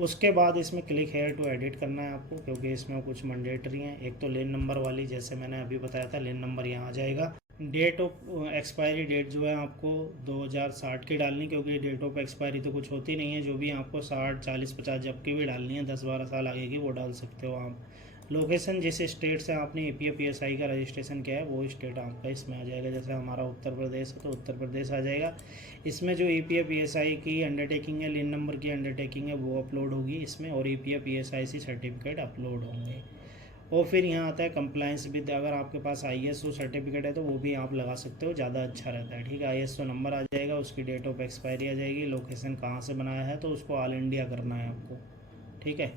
उसके बाद इसमें क्लिक हेयर टू एडिट करना है आपको, क्योंकि इसमें कुछ मैंडेटरी हैं। एक तो लेन नंबर वाली, जैसे मैंने अभी बताया था, लेन नंबर यहाँ आ जाएगा। डेट ऑफ एक्सपायरी डेट जो है आपको 2060 की डालनी, क्योंकि डेट ऑफ एक्सपायरी तो कुछ होती नहीं है, जो भी आपको 60, 40, 50 जब की भी डालनी है, 10-12 साल आगे की, वो डाल सकते हो आप। लोकेशन जिस स्टेट से आपने एपीएफ पीएसआई का रजिस्ट्रेशन किया है वो स्टेट आपका इसमें आ जाएगा। जैसे हमारा उत्तर प्रदेश है तो उत्तर प्रदेश आ जाएगा। इसमें जो एपीएफ पीएसआई की अंडरटेकिंग है, लेन नंबर की अंडरटेकिंग है, वो अपलोड होगी इसमें, और A P F P S I C certificate upload होंगे। और फिर यहाँ आता है कंप्लाइंस विद, अगर आपके पास आईएसओ सर्टिफिकेट है तो वो भी आप लगा सकते हो, ज़्यादा अच्छा रहता है। ठीक है, आईएसओ नंबर आ जाएगा, उसकी डेट ऑफ एक्सपायरी आ जाएगी, लोकेशन कहाँ से बनाया है तो उसको ऑल इंडिया करना है आपको। ठीक है,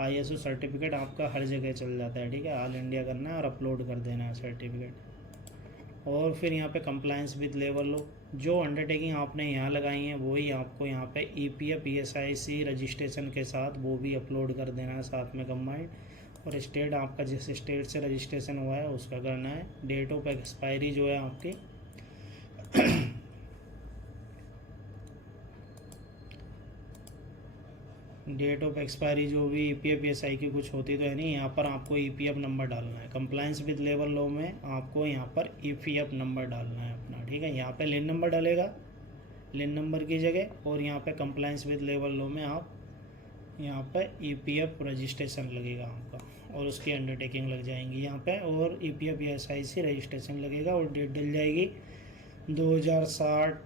आईएसओ सर्टिफिकेट आपका हर जगह चल जाता है। ठीक है, ऑल इंडिया करना है और अपलोड कर देना है सर्टिफिकेट। और फिर यहाँ पे कंप्लायंस विद लेबर लो, जो अंडरटेकिंग आपने यहाँ लगाई है वही आपको यहाँ पे EPF ESIC रजिस्ट्रेशन के साथ वो भी अपलोड कर देना है साथ में कंबाइंड। और स्टेट आपका जिस स्टेट से रजिस्ट्रेशन हुआ है उसका करना है। डेट ऑफ एक्सपायरी जो है आपकी डेट ऑफ एक्सपायरी जो भी EPF ESI की कुछ होती तो है नहीं, यहाँ पर आपको EPF नंबर डालना है। कंप्लायंस विद लेबर लॉ में आपको यहाँ पर EPF नंबर डालना है अपना, ठीक है। यहाँ पे लिन नंबर डालेगा लिन नंबर की जगह, और यहाँ पे कंप्लायंस विद लेबर लॉ में आप यहाँ पे EPF रजिस्ट्रेशन लगेगा आपका, और उसकी अंडरटेकिंग लग जाएंगी यहाँ पे, और EPF ESIC रजिस्ट्रेशन लगेगा, और डेट डल जाएगी 2060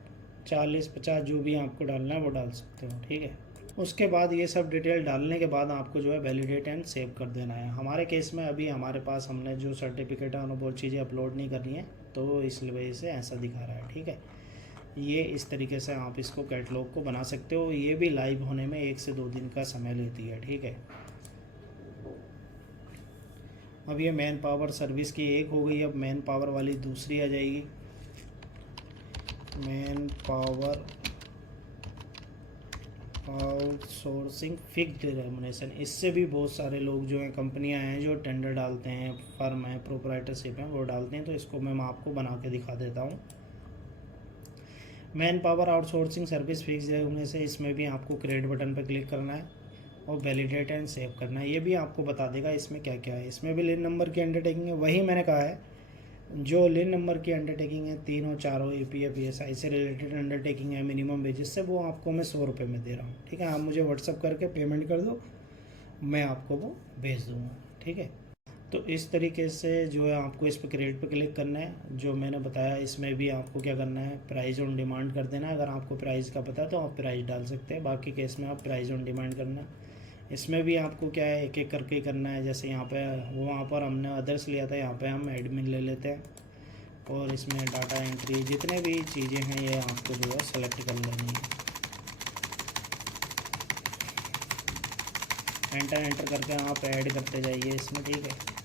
40 50 जो भी आपको डालना है वो डाल सकते हो, ठीक है। उसके बाद ये सब डिटेल डालने के बाद आपको जो है वैलिडेट एंड सेव कर देना है। हमारे केस में अभी हमारे पास हमने जो सर्टिफिकेट है वो चीज़ें अपलोड नहीं करनी है, तो इस वजह से ऐसा दिखा रहा है, ठीक है। ये इस तरीके से आप इसको कैटलॉग को बना सकते हो। ये भी लाइव होने में 1 से 2 दिन का समय लेती है, ठीक है। अब ये मैन पावर सर्विस की एक हो गई, अब मैन पावर वाली दूसरी आ जाएगी। Man power outsourcing fixed remuneration. इससे भी बहुत सारे लोग जो हैं, कंपनियां हैं जो टेंडर डालते हैं, फर्म है, प्रोप्राइटरशिप है, वो डालते हैं। तो इसको मैं आपको बना के दिखा देता हूँ। Man power outsourcing service fixed remuneration, इसमें भी आपको क्रिएट बटन पर क्लिक करना है और वैलिडेट एंड सेव करना है। ये भी आपको बता देगा इसमें क्या क्या है। इसमें भी लिन नंबर की अंडरटेकिंग है, वही मैंने कहा है जो लिन नंबर की अंडरटेकिंग है, तीनों चारों EPF ESI से रिलेटेड अंडरटेकिंग है मिनिमम वेजेस से, वो आपको मैं 100 रुपये में दे रहा हूँ, ठीक है। आप मुझे व्हाट्सअप करके पेमेंट कर दो, मैं आपको वो भेज दूँगा, ठीक है। तो इस तरीके से जो है आपको इस पर क्रिएट पे क्लिक करना है। जो मैंने बताया इसमें भी आपको क्या करना है, प्राइस ऑन डिमांड कर देना है। अगर आपको प्राइस का पता है तो आप प्राइस डाल सकते हैं, बाकी केस में आप प्राइस ऑन डिमांड करना है। इसमें भी आपको क्या है, एक एक करके करना है। जैसे यहाँ पे वहाँ पर हमने अदर्स लिया था, यहाँ पे हम एडमिन ले लेते हैं, और इसमें डाटा एंट्री जितने भी चीज़ें हैं ये आपको जो है सेलेक्ट कर लेनी है। एंटर करके आप ऐड करते जाइए इसमें, ठीक है।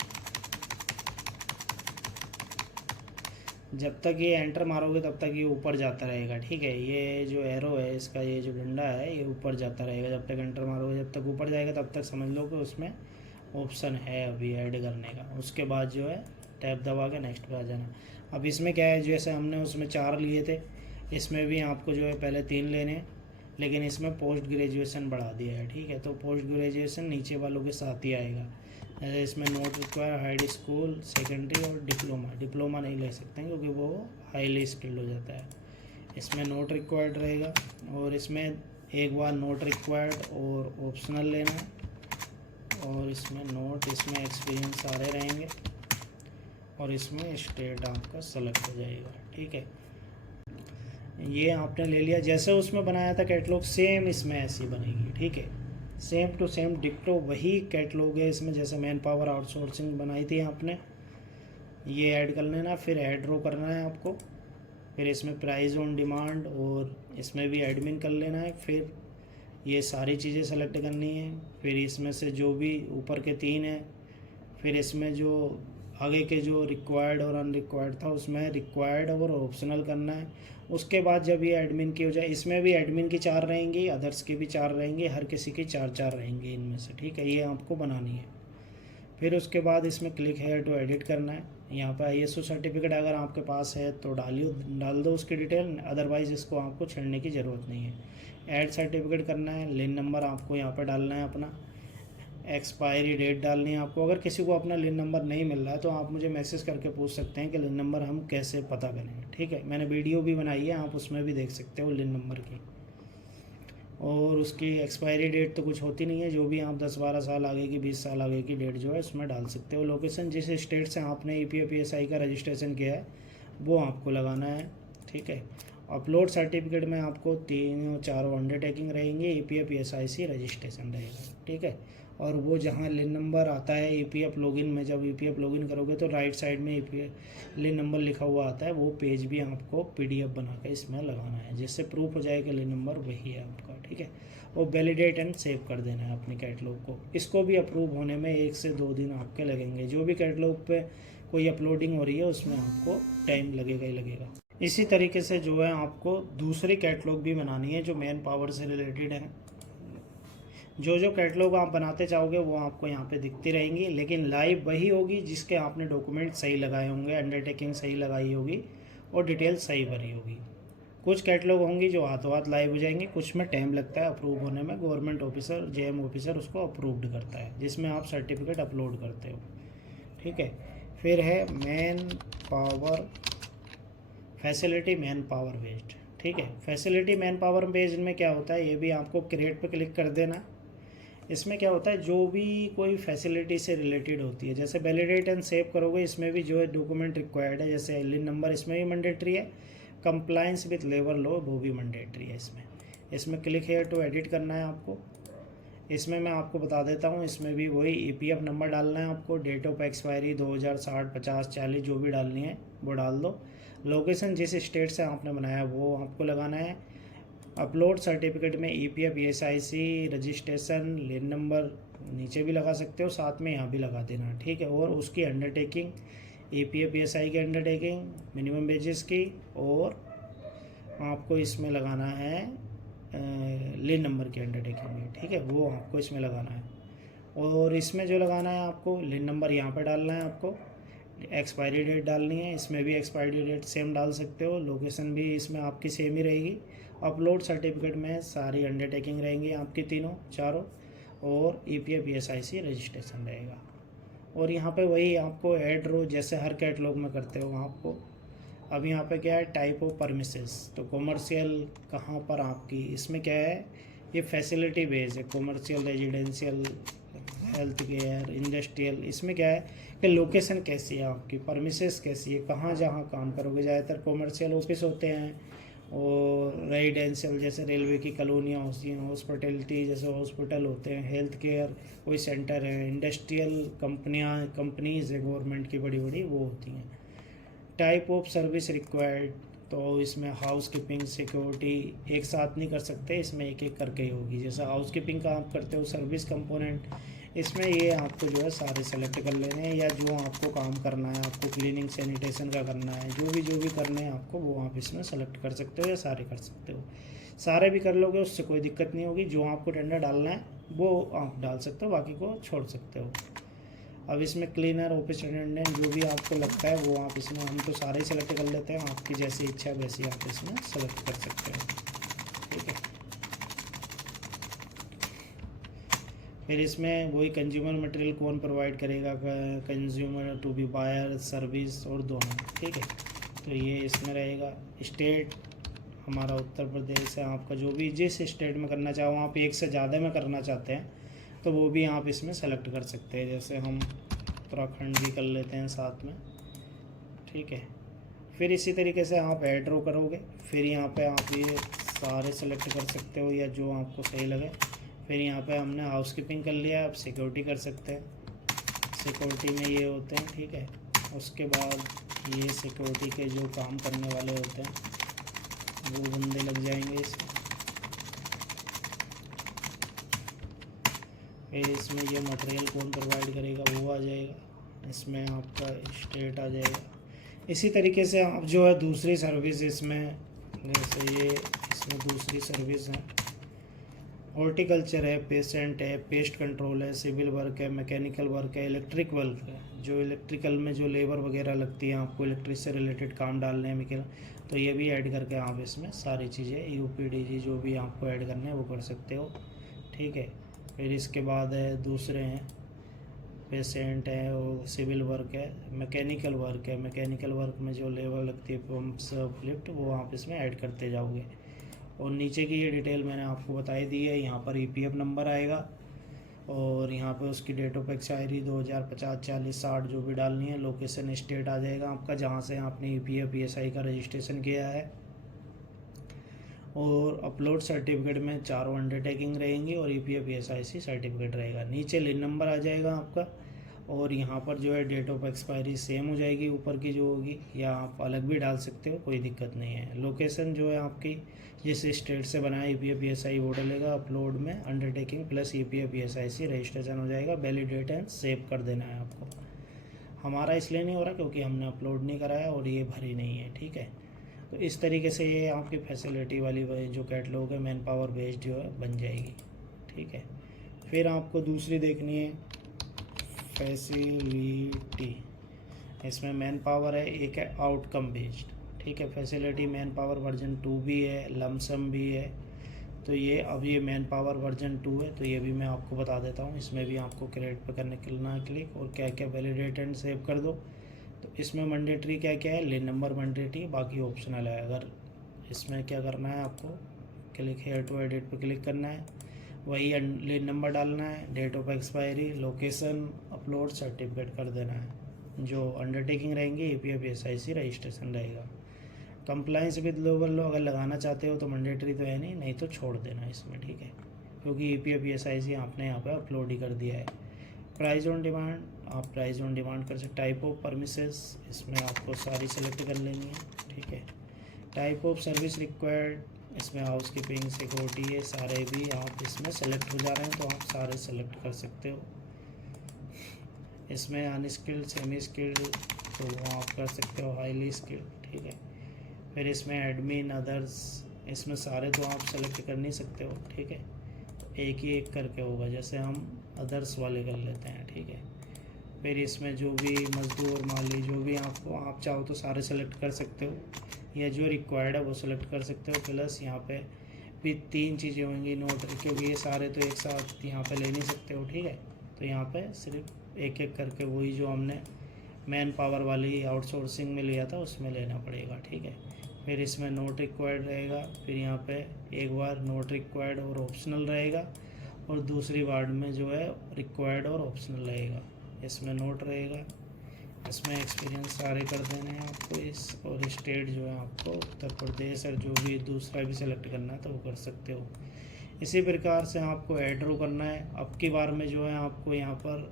जब तक ये एंटर मारोगे तब तक ये ऊपर जाता रहेगा, ठीक है। ये जो एरो है इसका, ये जो डंडा है ये ऊपर जाता रहेगा जब तक एंटर मारोगे। जब तक ऊपर जाएगा तब तक समझ लो कि उसमें ऑप्शन है अभी ऐड करने का। उसके बाद जो है टैब दबा के नेक्स्ट पे आ जाना। अब इसमें क्या है, जैसे हमने उसमें 4 लिए थे, इसमें भी आपको जो है पहले 3 लेने, लेकिन इसमें पोस्ट ग्रेजुएशन बढ़ा दिया है, ठीक है। तो पोस्ट ग्रेजुएशन नीचे वालों के साथ ही आएगा। जैसे इसमें note require high school secondary और डिप्लोमा नहीं ले सकते हैं क्योंकि वो हाईली स्किल्ड हो जाता है। इसमें नोट रिक्वायर्ड रहेगा, और इसमें एक बार नोट रिक्वायर्ड और ऑप्शनल लेना है, और इसमें नोट, इसमें एक्सपीरियंस सारे रहेंगे, और इसमें स्टेट आपका सेलेक्ट हो जाएगा, ठीक है। ये आपने ले लिया। जैसे उसमें बनाया था कैटलॉग सेम इसमें ऐसी बनेगी, ठीक है। सेम टू सेम डिक्टो वही कैटलॉग है इसमें, जैसे मैन पावर आउटसोर्सिंग बनाई थी आपने। ये ऐड कर लेना, फिर ऐड रो करना है आपको, फिर इसमें प्राइस ऑन डिमांड, और इसमें भी एडमिन कर लेना है। फिर ये सारी चीज़ें सेलेक्ट करनी है। फिर इसमें से जो भी ऊपर के 3 हैं, फिर इसमें जो आगे के जो रिक्वायर्ड और अनरिक्वायर्ड था उसमें रिक्वायर्ड और ऑप्शनल करना है। उसके बाद जब ये एडमिन की हो जाए, इसमें भी एडमिन की 4 रहेंगी, अदर्स की भी 4 रहेंगी, हर किसी की 4 रहेंगी इनमें से, ठीक है। ये आपको बनानी है। फिर उसके बाद इसमें क्लिक हेयर टू एडिट करना है। यहाँ पर ISO सर्टिफिकेट अगर आपके पास है तो डाल दो उसकी डिटेल, अदरवाइज़ इसको आपको छेड़ने की ज़रूरत नहीं है। ऐड सर्टिफिकेट करना है, लिन नंबर आपको यहाँ पर डालना है अपना, एक्सपायरी डेट डालनी है आपको। अगर किसी को अपना लिन नंबर नहीं मिल रहा है तो आप मुझे मैसेज करके पूछ सकते हैं कि लिन नंबर हम कैसे पता करें, ठीक है। मैंने वीडियो भी बनाई है, आप उसमें भी देख सकते हो लिन नंबर की। और उसकी एक्सपायरी डेट तो कुछ होती नहीं है, जो भी आप 10-12 साल आगे की, 20 साल आगे की डेट जो है उसमें डाल सकते हो। लोकेशन जिस स्टेट से आपने EPF ESI का रजिस्ट्रेशन किया है वो आपको लगाना है, ठीक है। अपलोड सर्टिफिकेट में आपको 3-4 अंडरटेकिंग रहेंगे, EPF ESIC रजिस्ट्रेशन रहेगा, ठीक है। और वो जहाँ लिन नंबर आता है EPF लॉगिन में, जब EPF लॉगिन करोगे तो राइट साइड में EPF लिन नंबर लिखा हुआ आता है, वो पेज भी आपको PDF बना के इसमें लगाना है, जिससे प्रूफ हो जाए कि लिन नंबर वही है आपका, ठीक है। और वैलिडेट एंड सेव कर देना है अपने कैटलॉग को। इसको भी अप्रूव होने में 1 से 2 दिन आपके लगेंगे। जो भी कैटलॉग पे कोई अपलोडिंग हो रही है उसमें आपको टाइम लगेगा ही लगेगा। इसी तरीके से जो है आपको दूसरी कैटलॉग भी बनानी है जो मैन पावर से रिलेटेड है। जो जो कैटलॉग आप बनाते चाहोगे वो आपको यहाँ पे दिखती रहेंगी, लेकिन लाइव वही होगी जिसके आपने डॉक्यूमेंट सही लगाए होंगे, अंडरटेकिंग सही लगाई होगी और डिटेल सही भरी होगी। कुछ कैटलॉग होंगी जो हाथों हाथ लाइव हो जाएंगी, कुछ में टाइम लगता है अप्रूव होने में। गवर्नमेंट ऑफिसर जेएम ऑफिसर उसको अप्रूव्ड करता है, जिसमें आप सर्टिफिकेट अपलोड करते हो। ठीक है। फिर है manpower facility, man power based. ठीक है। फैसिलिटी मैन पावर बेस्ड में क्या होता है, ये भी आपको क्रिएट पे क्लिक कर देना। इसमें क्या होता है, जो भी कोई फैसिलिटी से रिलेटेड होती है, जैसे वैलिडेट एंड सेव करोगे, इसमें भी जो है डॉक्यूमेंट रिक्वायर्ड है, जैसे एलिन नंबर इसमें भी मैंडेटरी है, कंप्लायंस विथ लेबर लॉ वो भी मैंडेटरी है। इसमें क्लिक हेयर टू एडिट करना है आपको। इसमें मैं आपको बता देता हूँ, इसमें भी वही ईपीएफ नंबर डालना है आपको, डेट ऑफ एक्सपायरी 2060, 50, 40 जो भी डालनी है वो डाल दो। लोकेशन जिस स्टेट से आपने बनाया वो आपको लगाना है। अपलोड सर्टिफिकेट में EPF, ESIC, registration, lane number नीचे भी लगा सकते हो, साथ में यहाँ भी लगा देना। ठीक है। और उसकी अंडरटेकिंग, ईपीएफ ईएसआई की अंडरटेकिंग, मिनिमम वेजेस की, और आपको इसमें लगाना है लेन नंबर की अंडरटेकिंग भी। ठीक है। वो आपको इसमें लगाना है। और इसमें जो लगाना है आपको लेन नंबर यहाँ पर डालना है, आपको एक्सपायरी डेट डालनी है, इसमें भी एक्सपायरी डेट सेम डाल सकते हो, लोकेशन भी इसमें आपकी सेम ही रहेगी। अपलोड सर्टिफिकेट में सारी अंडरटेकिंग रहेंगी आपकी तीनों चारों, और ईपीएफ ईएसआईसी रजिस्ट्रेशन रहेगा। और यहाँ पे वही आपको ऐड रो जैसे हर कैटलॉग में करते हो आपको। अब यहाँ पे क्या है, टाइप ऑफ परमिसेस, तो कॉमर्शियल कहाँ पर आपकी, इसमें क्या है, ये फैसिलिटी बेस्ड है, commercial, residential, health care, industrial. इसमें क्या है कि लोकेशन कैसी है आपकी, परमिसेस कैसी है, कहाँ जहाँ काम करोगे। ज़्यादातर कॉमर्शियल ऑफिस होते हैं, और रेजिडेंशियल जैसे रेलवे की कॉलोनियाँ होती हैं, हॉस्पिटलिटी जैसे हॉस्पिटल होते हैं, हेल्थ केयर कोई सेंटर है, इंडस्ट्रियल कंपनीज़ है गवर्नमेंट की बड़ी बड़ी वो होती हैं। टाइप ऑफ सर्विस रिक्वायर्ड, तो इसमें हाउस कीपिंग, सिक्योरिटी एक साथ नहीं कर सकते, इसमें एक एक करके ही होगी। जैसे हाउस कीपिंग का आप करते हो, सर्विस कंपोनेंट, इसमें ये आपको जो है सारे सेलेक्ट कर लेने हैं, या जो आपको काम करना है, आपको क्लीनिंग सैनिटेशन का करना है, जो भी करने हैं आपको वो आप इसमें सेलेक्ट कर सकते हो, या सारे कर सकते हो। सारे भी कर लोगे उससे कोई दिक्कत नहीं होगी, जो आपको टेंडर डालना है वो आप डाल सकते हो, बाकी को छोड़ सकते हो। अब इसमें क्लीनर, ऑफिस अटेंडेंट जो भी आपको लगता है वो आप इसमें, हम तो सारे ही सेलेक्ट कर लेते हैं, आपकी जैसी इच्छा वैसी आप इसमें सेलेक्ट कर सकते हो। ठीक है। फिर इसमें वही कंज्यूमर मटेरियल कौन प्रोवाइड करेगा, consumer to be buyer, service और दोनों। ठीक है। तो ये इसमें रहेगा। स्टेट हमारा उत्तर प्रदेश है, आपका जो भी जिस स्टेट में करना चाहो, आप एक से ज़्यादा में करना चाहते हैं तो वो भी आप इसमें सेलेक्ट कर सकते हैं, जैसे हम उत्तराखंड भी कर लेते हैं साथ में। ठीक है। फिर इसी तरीके से आप ऐड रो करोगे, फिर यहाँ पे आप ये सारे सेलेक्ट कर सकते हो या जो आपको सही लगे। फिर यहाँ पे हमने हाउस कीपिंग कर लिया, आप सिक्योरिटी कर सकते हैं, सिक्योरिटी में ये होते हैं। ठीक है। उसके बाद ये सिक्योरिटी के जो काम करने वाले होते हैं वो बंदे लग जाएंगे इसमें। फिर इसमें ये मटेरियल कौन प्रोवाइड करेगा वो आ जाएगा, इसमें आपका स्टेट आ जाएगा। इसी तरीके से आप जो है दूसरी सर्विस इसमें, जैसे ये इसमें दूसरी सर्विस है, हॉर्टिकल्चर है, पेशेंट है, पेस्ट कंट्रोल है, सिविल वर्क है, मैकेनिकल वर्क है, इलेक्ट्रिक वर्क है, जो इलेक्ट्रिकल में जो लेबर वगैरह लगती है आपको इलेक्ट्रिक से रिलेटेड काम डालने हैं मैकेनिकल, तो ये भी ऐड करके आप इसमें सारी चीज़ें यूपीडीजी जो भी आपको ऐड करने हैं वो कर सकते हो। ठीक है। फिर इसके बाद है दूसरे हैं, पेशेंट है और सिविल वर्क है, मैकेनिकल वर्क है, मैकेनिकल वर्क में जो लेबर लगती है पंप्स, लिफ्ट, वो आप इसमें ऐड करते जाओगे। और नीचे की ये डिटेल मैंने आपको बताई दी है, यहाँ पर ईपीएफ नंबर आएगा और यहाँ पे उसकी डेट ऑफ एक्सपायरी 2050, 40, 60 जो भी डालनी है, लोकेशन स्टेट आ जाएगा आपका जहाँ से आपने ईपीएफ ईएसआई का रजिस्ट्रेशन किया है। और अपलोड सर्टिफिकेट में चारों अंडरटेकिंग रहेंगी और ईपीएफ ईएसआईसी सर्टिफिकेट रहेगा। नीचे लिन नंबर आ जाएगा आपका, और यहाँ पर जो है डेट ऑफ एक्सपायरी सेम हो जाएगी ऊपर की जो होगी, या आप अलग भी डाल सकते हो, कोई दिक्कत नहीं है। लोकेशन जो है आपकी जिस स्टेट से बनाया ईपीएफ ईएसआई वो डलेगा, अपलोड में undertaking plus EPF ESIC registration हो जाएगा, वैलिडेट एंड सेव कर देना है आपको। हमारा इसलिए नहीं हो रहा क्योंकि हमने अपलोड नहीं कराया और ये भरी नहीं है, ठीक है। तो इस तरीके से ये आपकी फैसिलिटी वाली जो कैटलॉग है मैन पावर बेस्ड जो है बन जाएगी, ठीक है। फिर आपको दूसरी देखनी है फैसिलिटी। इसमें मैन पावर है, एक है आउटकम बेस्ड, ठीक है। फैसिलिटी मैन पावर वर्जन 2 भी है, लमसम भी है। तो ये अब ये मैन पावर वर्जन 2 है, तो ये भी मैं आपको बता देता हूँ। इसमें भी आपको क्रिएट पर करना क्लिक और क्या क्या वैलिडेट एंड सेव कर दो। तो इसमें मैंडेटरी क्या क्या है, लेन नंबर मैंडेटरी, बाकी ऑप्शनल है। अगर इसमें क्या करना है आपको, क्लिक हेयर टू एडिट पर क्लिक करना है, वही लेन नंबर डालना है, date of expiry, location, upload, certificate कर देना है। जो अंडरटेकिंग रहेंगी EPF-SIC रजिस्ट्रेशन रहेगा। कंप्लाइंस विद लोअर लॉ अगर लगाना चाहते हो तो मैंडेटरी तो है नहीं तो छोड़ देना इसमें, ठीक है, क्योंकि EPF-SIC आपने यहाँ पे अपलोड ही कर दिया है। प्राइस ऑन डिमांड, आप प्राइस ऑन डिमांड कर सकते। टाइप ऑफ परमिसेस, इसमें आपको सारी सेलेक्ट कर लेनी है, ठीक है। टाइप ऑफ सर्विस रिक्वायर्ड, इसमें हाउस कीपिंग, सिक्योरिटी, ये सारे भी आप इसमें सेलेक्ट हो जा रहे हैं तो आप सारे सेलेक्ट कर सकते हो। इसमें अनस्किल्ड, सेमी स्किल्ड तो वो आप कर सकते हो, हाईली स्किल्ड, ठीक है। फिर इसमें एडमिन, अदर्स, इसमें सारे तो आप सेलेक्ट कर नहीं सकते हो, ठीक है। तो एक ही एक करके होगा, जैसे हम अदर्स वाले कर लेते हैं, ठीक है। फिर इसमें जो भी मजदूर, माली, जो भी आपको आप चाहो तो सारे सेलेक्ट कर सकते हो, या जो रिक्वायर्ड है वो सेलेक्ट कर सकते हो। प्लस यहाँ पे भी 3 चीज़ें होंगी नोट, क्योंकि ये सारे तो एक साथ यहाँ पे ले नहीं सकते हो, ठीक है। तो यहाँ पे सिर्फ एक एक करके वही जो हमने मैन पावर वाली आउटसोर्सिंग में लिया था उसमें लेना पड़ेगा, ठीक है। फिर इसमें नोट रिक्वायर्ड रहेगा, फिर यहाँ पे एक बार नोट रिक्वायर्ड और ऑप्शनल रहेगा, और दूसरी वार्ड में जो है रिक्वायर्ड और ऑप्शनल रहेगा। इसमें नोट रहेगा, इसमें एक्सपीरियंस सारे कर देने हैं आपको इस, और स्टेट जो है आपको उत्तर प्रदेश, और जो भी दूसरा भी सिलेक्ट करना है तो वो कर सकते हो। इसी प्रकार से आपको एड्रो करना है। अब की बार में जो है आपको यहाँ पर,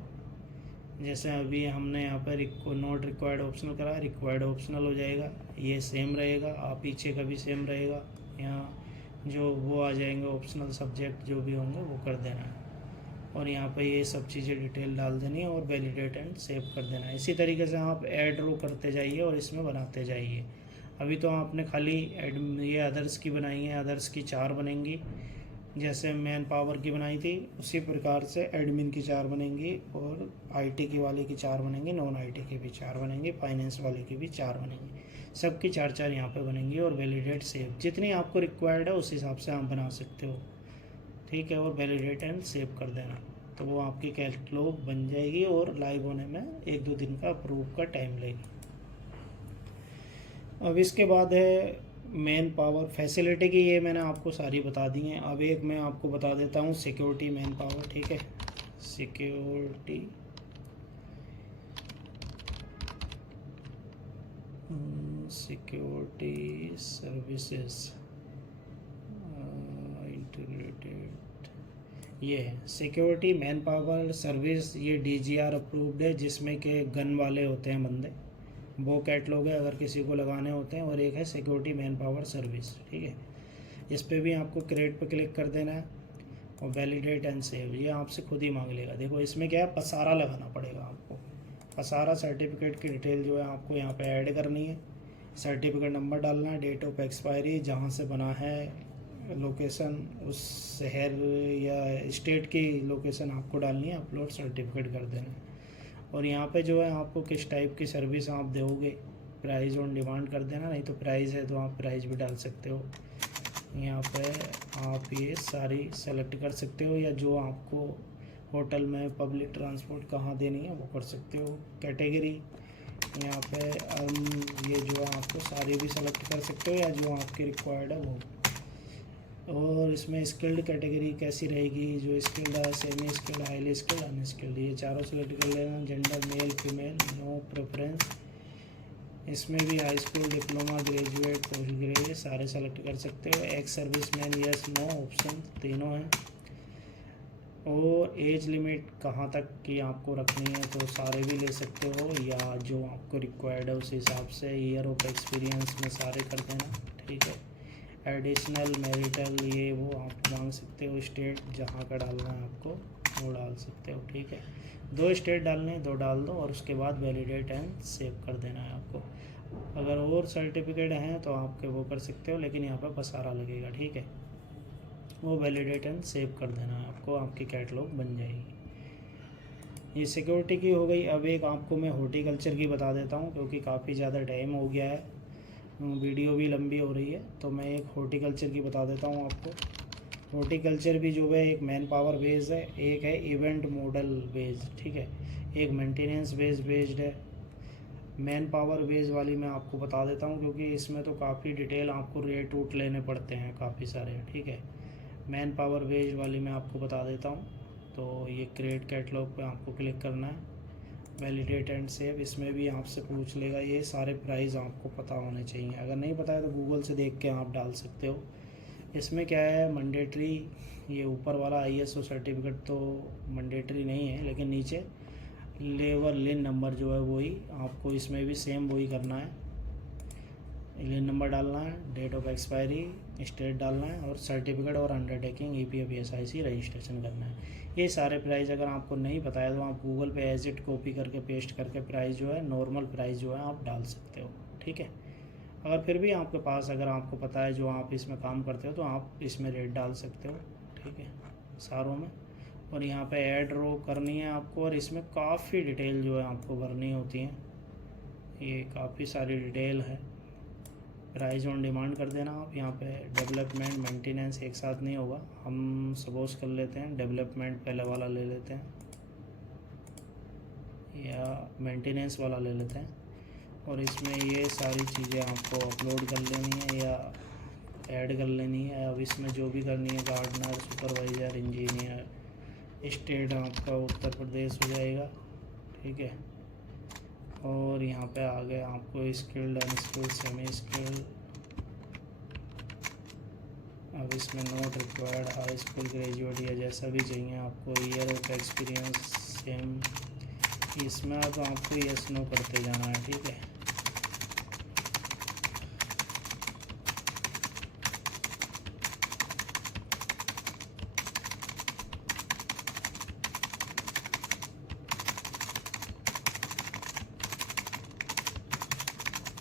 जैसे अभी हमने यहाँ पर नोट रिक्वायर्ड ऑप्शनल करा, रिक्वायर्ड ऑप्शनल हो जाएगा, ये सेम रहेगा, आप पीछे का भी सेम रहेगा। यहाँ जो वो आ जाएंगे ऑप्शनल सब्जेक्ट जो भी होंगे वो कर देना है, और यहाँ पे ये सब चीज़ें डिटेल डाल देनी है और वैलिडेट एंड सेव कर देना है। इसी तरीके से आप ऐड रो करते जाइए और इसमें बनाते जाइए। अभी तो आपने खाली ये अदर्स की बनाई है, अदर्स की 4 बनेंगी, जैसे मैन पावर की बनाई थी उसी प्रकार से एडमिन की 4 बनेंगी, और IT की वाले की 4 बनेंगी, नॉन IT की भी 4 बनेंगी, फाइनेंस वाले की भी 4 बनेंगी। सबकी 4-4 यहाँ पे बनेंगी, और वैलिडेट सेव जितनी आपको रिक्वायर्ड है उस हिसाब से आप बना सकते हो, ठीक है। और वैलिडेट एंड सेव कर देना, तो वो आपकी कैटलॉग बन जाएगी, और लाइव होने में 1-2 दिन का अप्रूव का टाइम लेगी। अब इसके बाद है मेन पावर फैसिलिटी की, ये मैंने आपको सारी बता दी हैं। अब एक मैं आपको बता देता हूँ सिक्योरिटी मैन पावर, ठीक है। सिक्योरिटी सर्विसेज इंटीग्रेटेड, ये सिक्योरिटी मैन पावर सर्विस, ये DGR अप्रूव्ड है, जिसमें के गन वाले होते हैं बंदे, वो कैटलॉग है अगर किसी को लगाने होते हैं। और एक है सिक्योरिटी मैन पावर सर्विस, ठीक है। इस पर भी आपको क्रिएट पर क्लिक कर देना है, और वैलिडेट एंड सेव ये आपसे खुद ही मांग लेगा। देखो इसमें क्या है, पसारा लगाना पड़ेगा आपको। पसारा सर्टिफिकेट की डिटेल जो है आपको यहाँ पे ऐड करनी है, सर्टिफिकेट नंबर डालना है, डेट ऑफ एक्सपायरी, जहाँ से बना है, लोकेशन, उस शहर या स्टेट की लोकेशन आपको डालनी है, अपलोड सर्टिफिकेट कर देना है। और यहाँ पे जो है आपको किस टाइप की सर्विस आप दोगे, प्राइस ऑन डिमांड कर देना, नहीं तो प्राइस है तो आप प्राइस भी डाल सकते हो। यहाँ पे आप ये सारी सेलेक्ट कर सकते हो, या जो आपको होटल में पब्लिक ट्रांसपोर्ट कहाँ देनी है वो कर सकते हो। कैटेगरी यहाँ पे ये जो है आपको सारी भी सेलेक्ट कर सकते हो, या जो आपकी रिक्वायर्ड है वो। और इसमें स्किल्ड कैटेगरी कैसी रहेगी, जो स्किल्ड है, semi skilled, highly skilled, unskilled, ये चारों सेलेक्ट कर लेना। Gender male female, no preference, इसमें भी high school, diploma, graduate, post graduate सारे सेलेक्ट कर सकते हो। Ex serviceman, yes no option तीनों हैं। और एज लिमिट कहाँ तक की आपको रखनी है तो सारे भी ले सकते हो, या जो आपको रिक्वायर्ड है उस हिसाब से। ईयर ऑफ एक्सपीरियंस में सारे कर देना, ठीक है। एडिशनल मैरिटल ये वो आप मांग सकते हो, स्टेट जहाँ का डालना है आपको वो डाल सकते हो, ठीक है। 2 स्टेट डालने हैं, 2 डाल दो और उसके बाद वैलिडेट एंड सेव कर देना है आपको। अगर और सर्टिफिकेट हैं तो आपके वो कर सकते हो, लेकिन यहाँ पर पसारा लगेगा, ठीक है। वो वैलिडेट एंड सेव कर देना है आपको, आपकी कैटलॉग बन जाएगी। ये सिक्योरिटी की हो गई। अब एक आपको मैं हॉर्टिकल्चर की बता देता हूँ, क्योंकि काफ़ी ज़्यादा टाइम हो गया है, वीडियो भी लंबी हो रही है, तो मैं एक हॉर्टिकल्चर की बता देता हूँ आपको। हॉर्टिकल्चर भी जो है एक मैन पावर बेस्ड है, एक है इवेंट मॉडल बेस्ड, ठीक है, एक मेंटेनेंस बेस्ड है। मैन पावर बेस वाली मैं आपको बता देता हूँ, क्योंकि इसमें तो काफ़ी डिटेल आपको रेट रूट लेने पड़ते हैं काफ़ी सारे, ठीक है। मैन पावर बेस वाली मैं आपको बता देता हूँ। तो ये क्रिएट कैटलॉग पे आपको क्लिक करना है, वैलिडेट एंड सेव। इसमें भी आपसे पूछ लेगा, ये सारे प्राइस आपको पता होने चाहिए। अगर नहीं पता है तो गूगल से देख के आप डाल सकते हो। इसमें क्या है, मैंडेटरी, ये ऊपर वाला ISO सर्टिफिकेट तो मैंडेटरी नहीं है, लेकिन नीचे लेवल लिन नंबर जो है वही आपको इसमें भी सेम वही करना है। लिन नंबर डालना है, डेट ऑफ एक्सपायरी, स्टेट डालना है, और सर्टिफिकेट और अंडरटेकिंग EPF SIC रजिस्ट्रेशन करना है। ये सारे प्राइस अगर आपको नहीं पता है तो आप गूगल पे एज इट कॉपी करके पेस्ट करके प्राइस जो है, नॉर्मल प्राइस जो है आप डाल सकते हो, ठीक है। अगर फिर भी आपके पास, अगर आपको पता है जो आप इसमें काम करते हो, तो आप इसमें रेट डाल सकते हो, ठीक है, सारों में। और यहाँ पे ऐड रो करनी है आपको, और इसमें काफ़ी डिटेल जो है आपको भरनी होती है। ये काफ़ी सारी डिटेल है। प्राइस ऑन डिमांड कर देना आप यहाँ पे। डेवलपमेंट मेंटेनेंस एक साथ नहीं होगा, हम सपोज कर लेते हैं डेवलपमेंट पहले वाला ले लेते हैं, या मेंटेनेंस वाला ले लेते हैं। और इसमें ये सारी चीज़ें आपको अपलोड कर लेनी है या ऐड कर लेनी है। अब इसमें जो भी करनी है, गार्डनर, सुपरवाइज़र, इंजीनियर, स्टेट आपका उत्तर प्रदेश हो जाएगा, ठीक है। और यहाँ पे आगे आपको स्किल्ड, अनस्किल्ड, सेमी स्किल्ड। अब इसमें note required, high school graduate या जैसा भी चाहिए आपको, ईयर ऑफ एक्सपीरियंस सेम। इसमें अब आपको यस नो करते जाना है, ठीक है।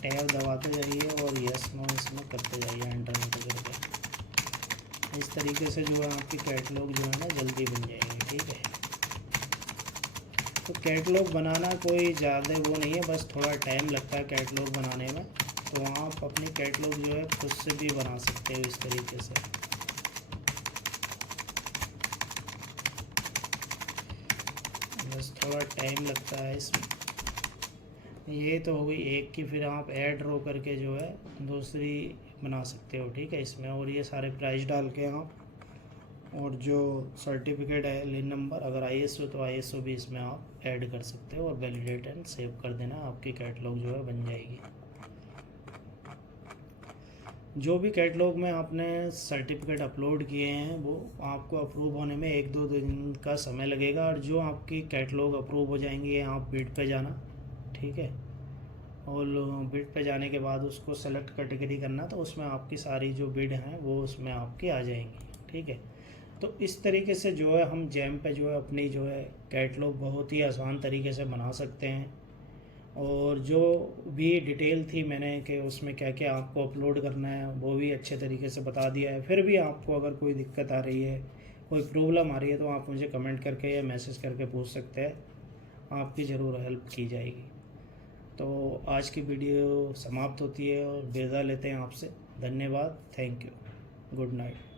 टैब दबाते जाइए और यस नो इसमें करते जाइए, एंटर करके। इस तरीके से जो है आपकी कैटलॉग जो है ना जल्दी बन जाएगी, ठीक है। तो कैटलॉग बनाना कोई ज़्यादा वो नहीं है, बस थोड़ा टाइम लगता है कैटलॉग बनाने में। तो आप अपनी कैटलॉग जो है खुद से भी बना सकते हो इस तरीके से। बस थोड़ा टाइम लगता है इसमें। ये तो हो गई एक की, फिर आप ऐड रो करके जो है दूसरी बना सकते हो, ठीक है, इसमें। और ये सारे प्राइस डाल के आप, और जो सर्टिफिकेट है, लिन नंबर, अगर ISO तो ISO भी इसमें आप ऐड कर सकते हो, और वैलिडेट एंड सेव कर देना, आपकी कैटलॉग जो है बन जाएगी। जो भी कैटलॉग में आपने सर्टिफिकेट अपलोड किए हैं वो आपको अप्रूव होने में 1-2 दिन का समय लगेगा। और जो आपकी कैटलॉग अप्रूव हो जाएंगी, आप बिड पे जाना, ठीक है। और बिड पे जाने के बाद उसको सेलेक्ट कैटेगरी करना, तो उसमें आपकी सारी जो बिड हैं वो उसमें आपकी आ जाएंगी, ठीक है। तो इस तरीके से जो है हम जैम पे जो है अपनी जो है कैटलॉग बहुत ही आसान तरीके से बना सकते हैं। और जो भी डिटेल थी मैंने कि उसमें क्या क्या आपको अपलोड करना है, वो भी अच्छे तरीके से बता दिया है। फिर भी आपको अगर कोई दिक्कत आ रही है, कोई प्रॉब्लम आ रही है, तो आप मुझे कमेंट करके या मैसेज करके पूछ सकते हैं, आपकी ज़रूर हेल्प की जाएगी। तो आज की वीडियो समाप्त होती है और विदा लेते हैं आपसे। धन्यवाद, थैंक यू, गुड नाइट।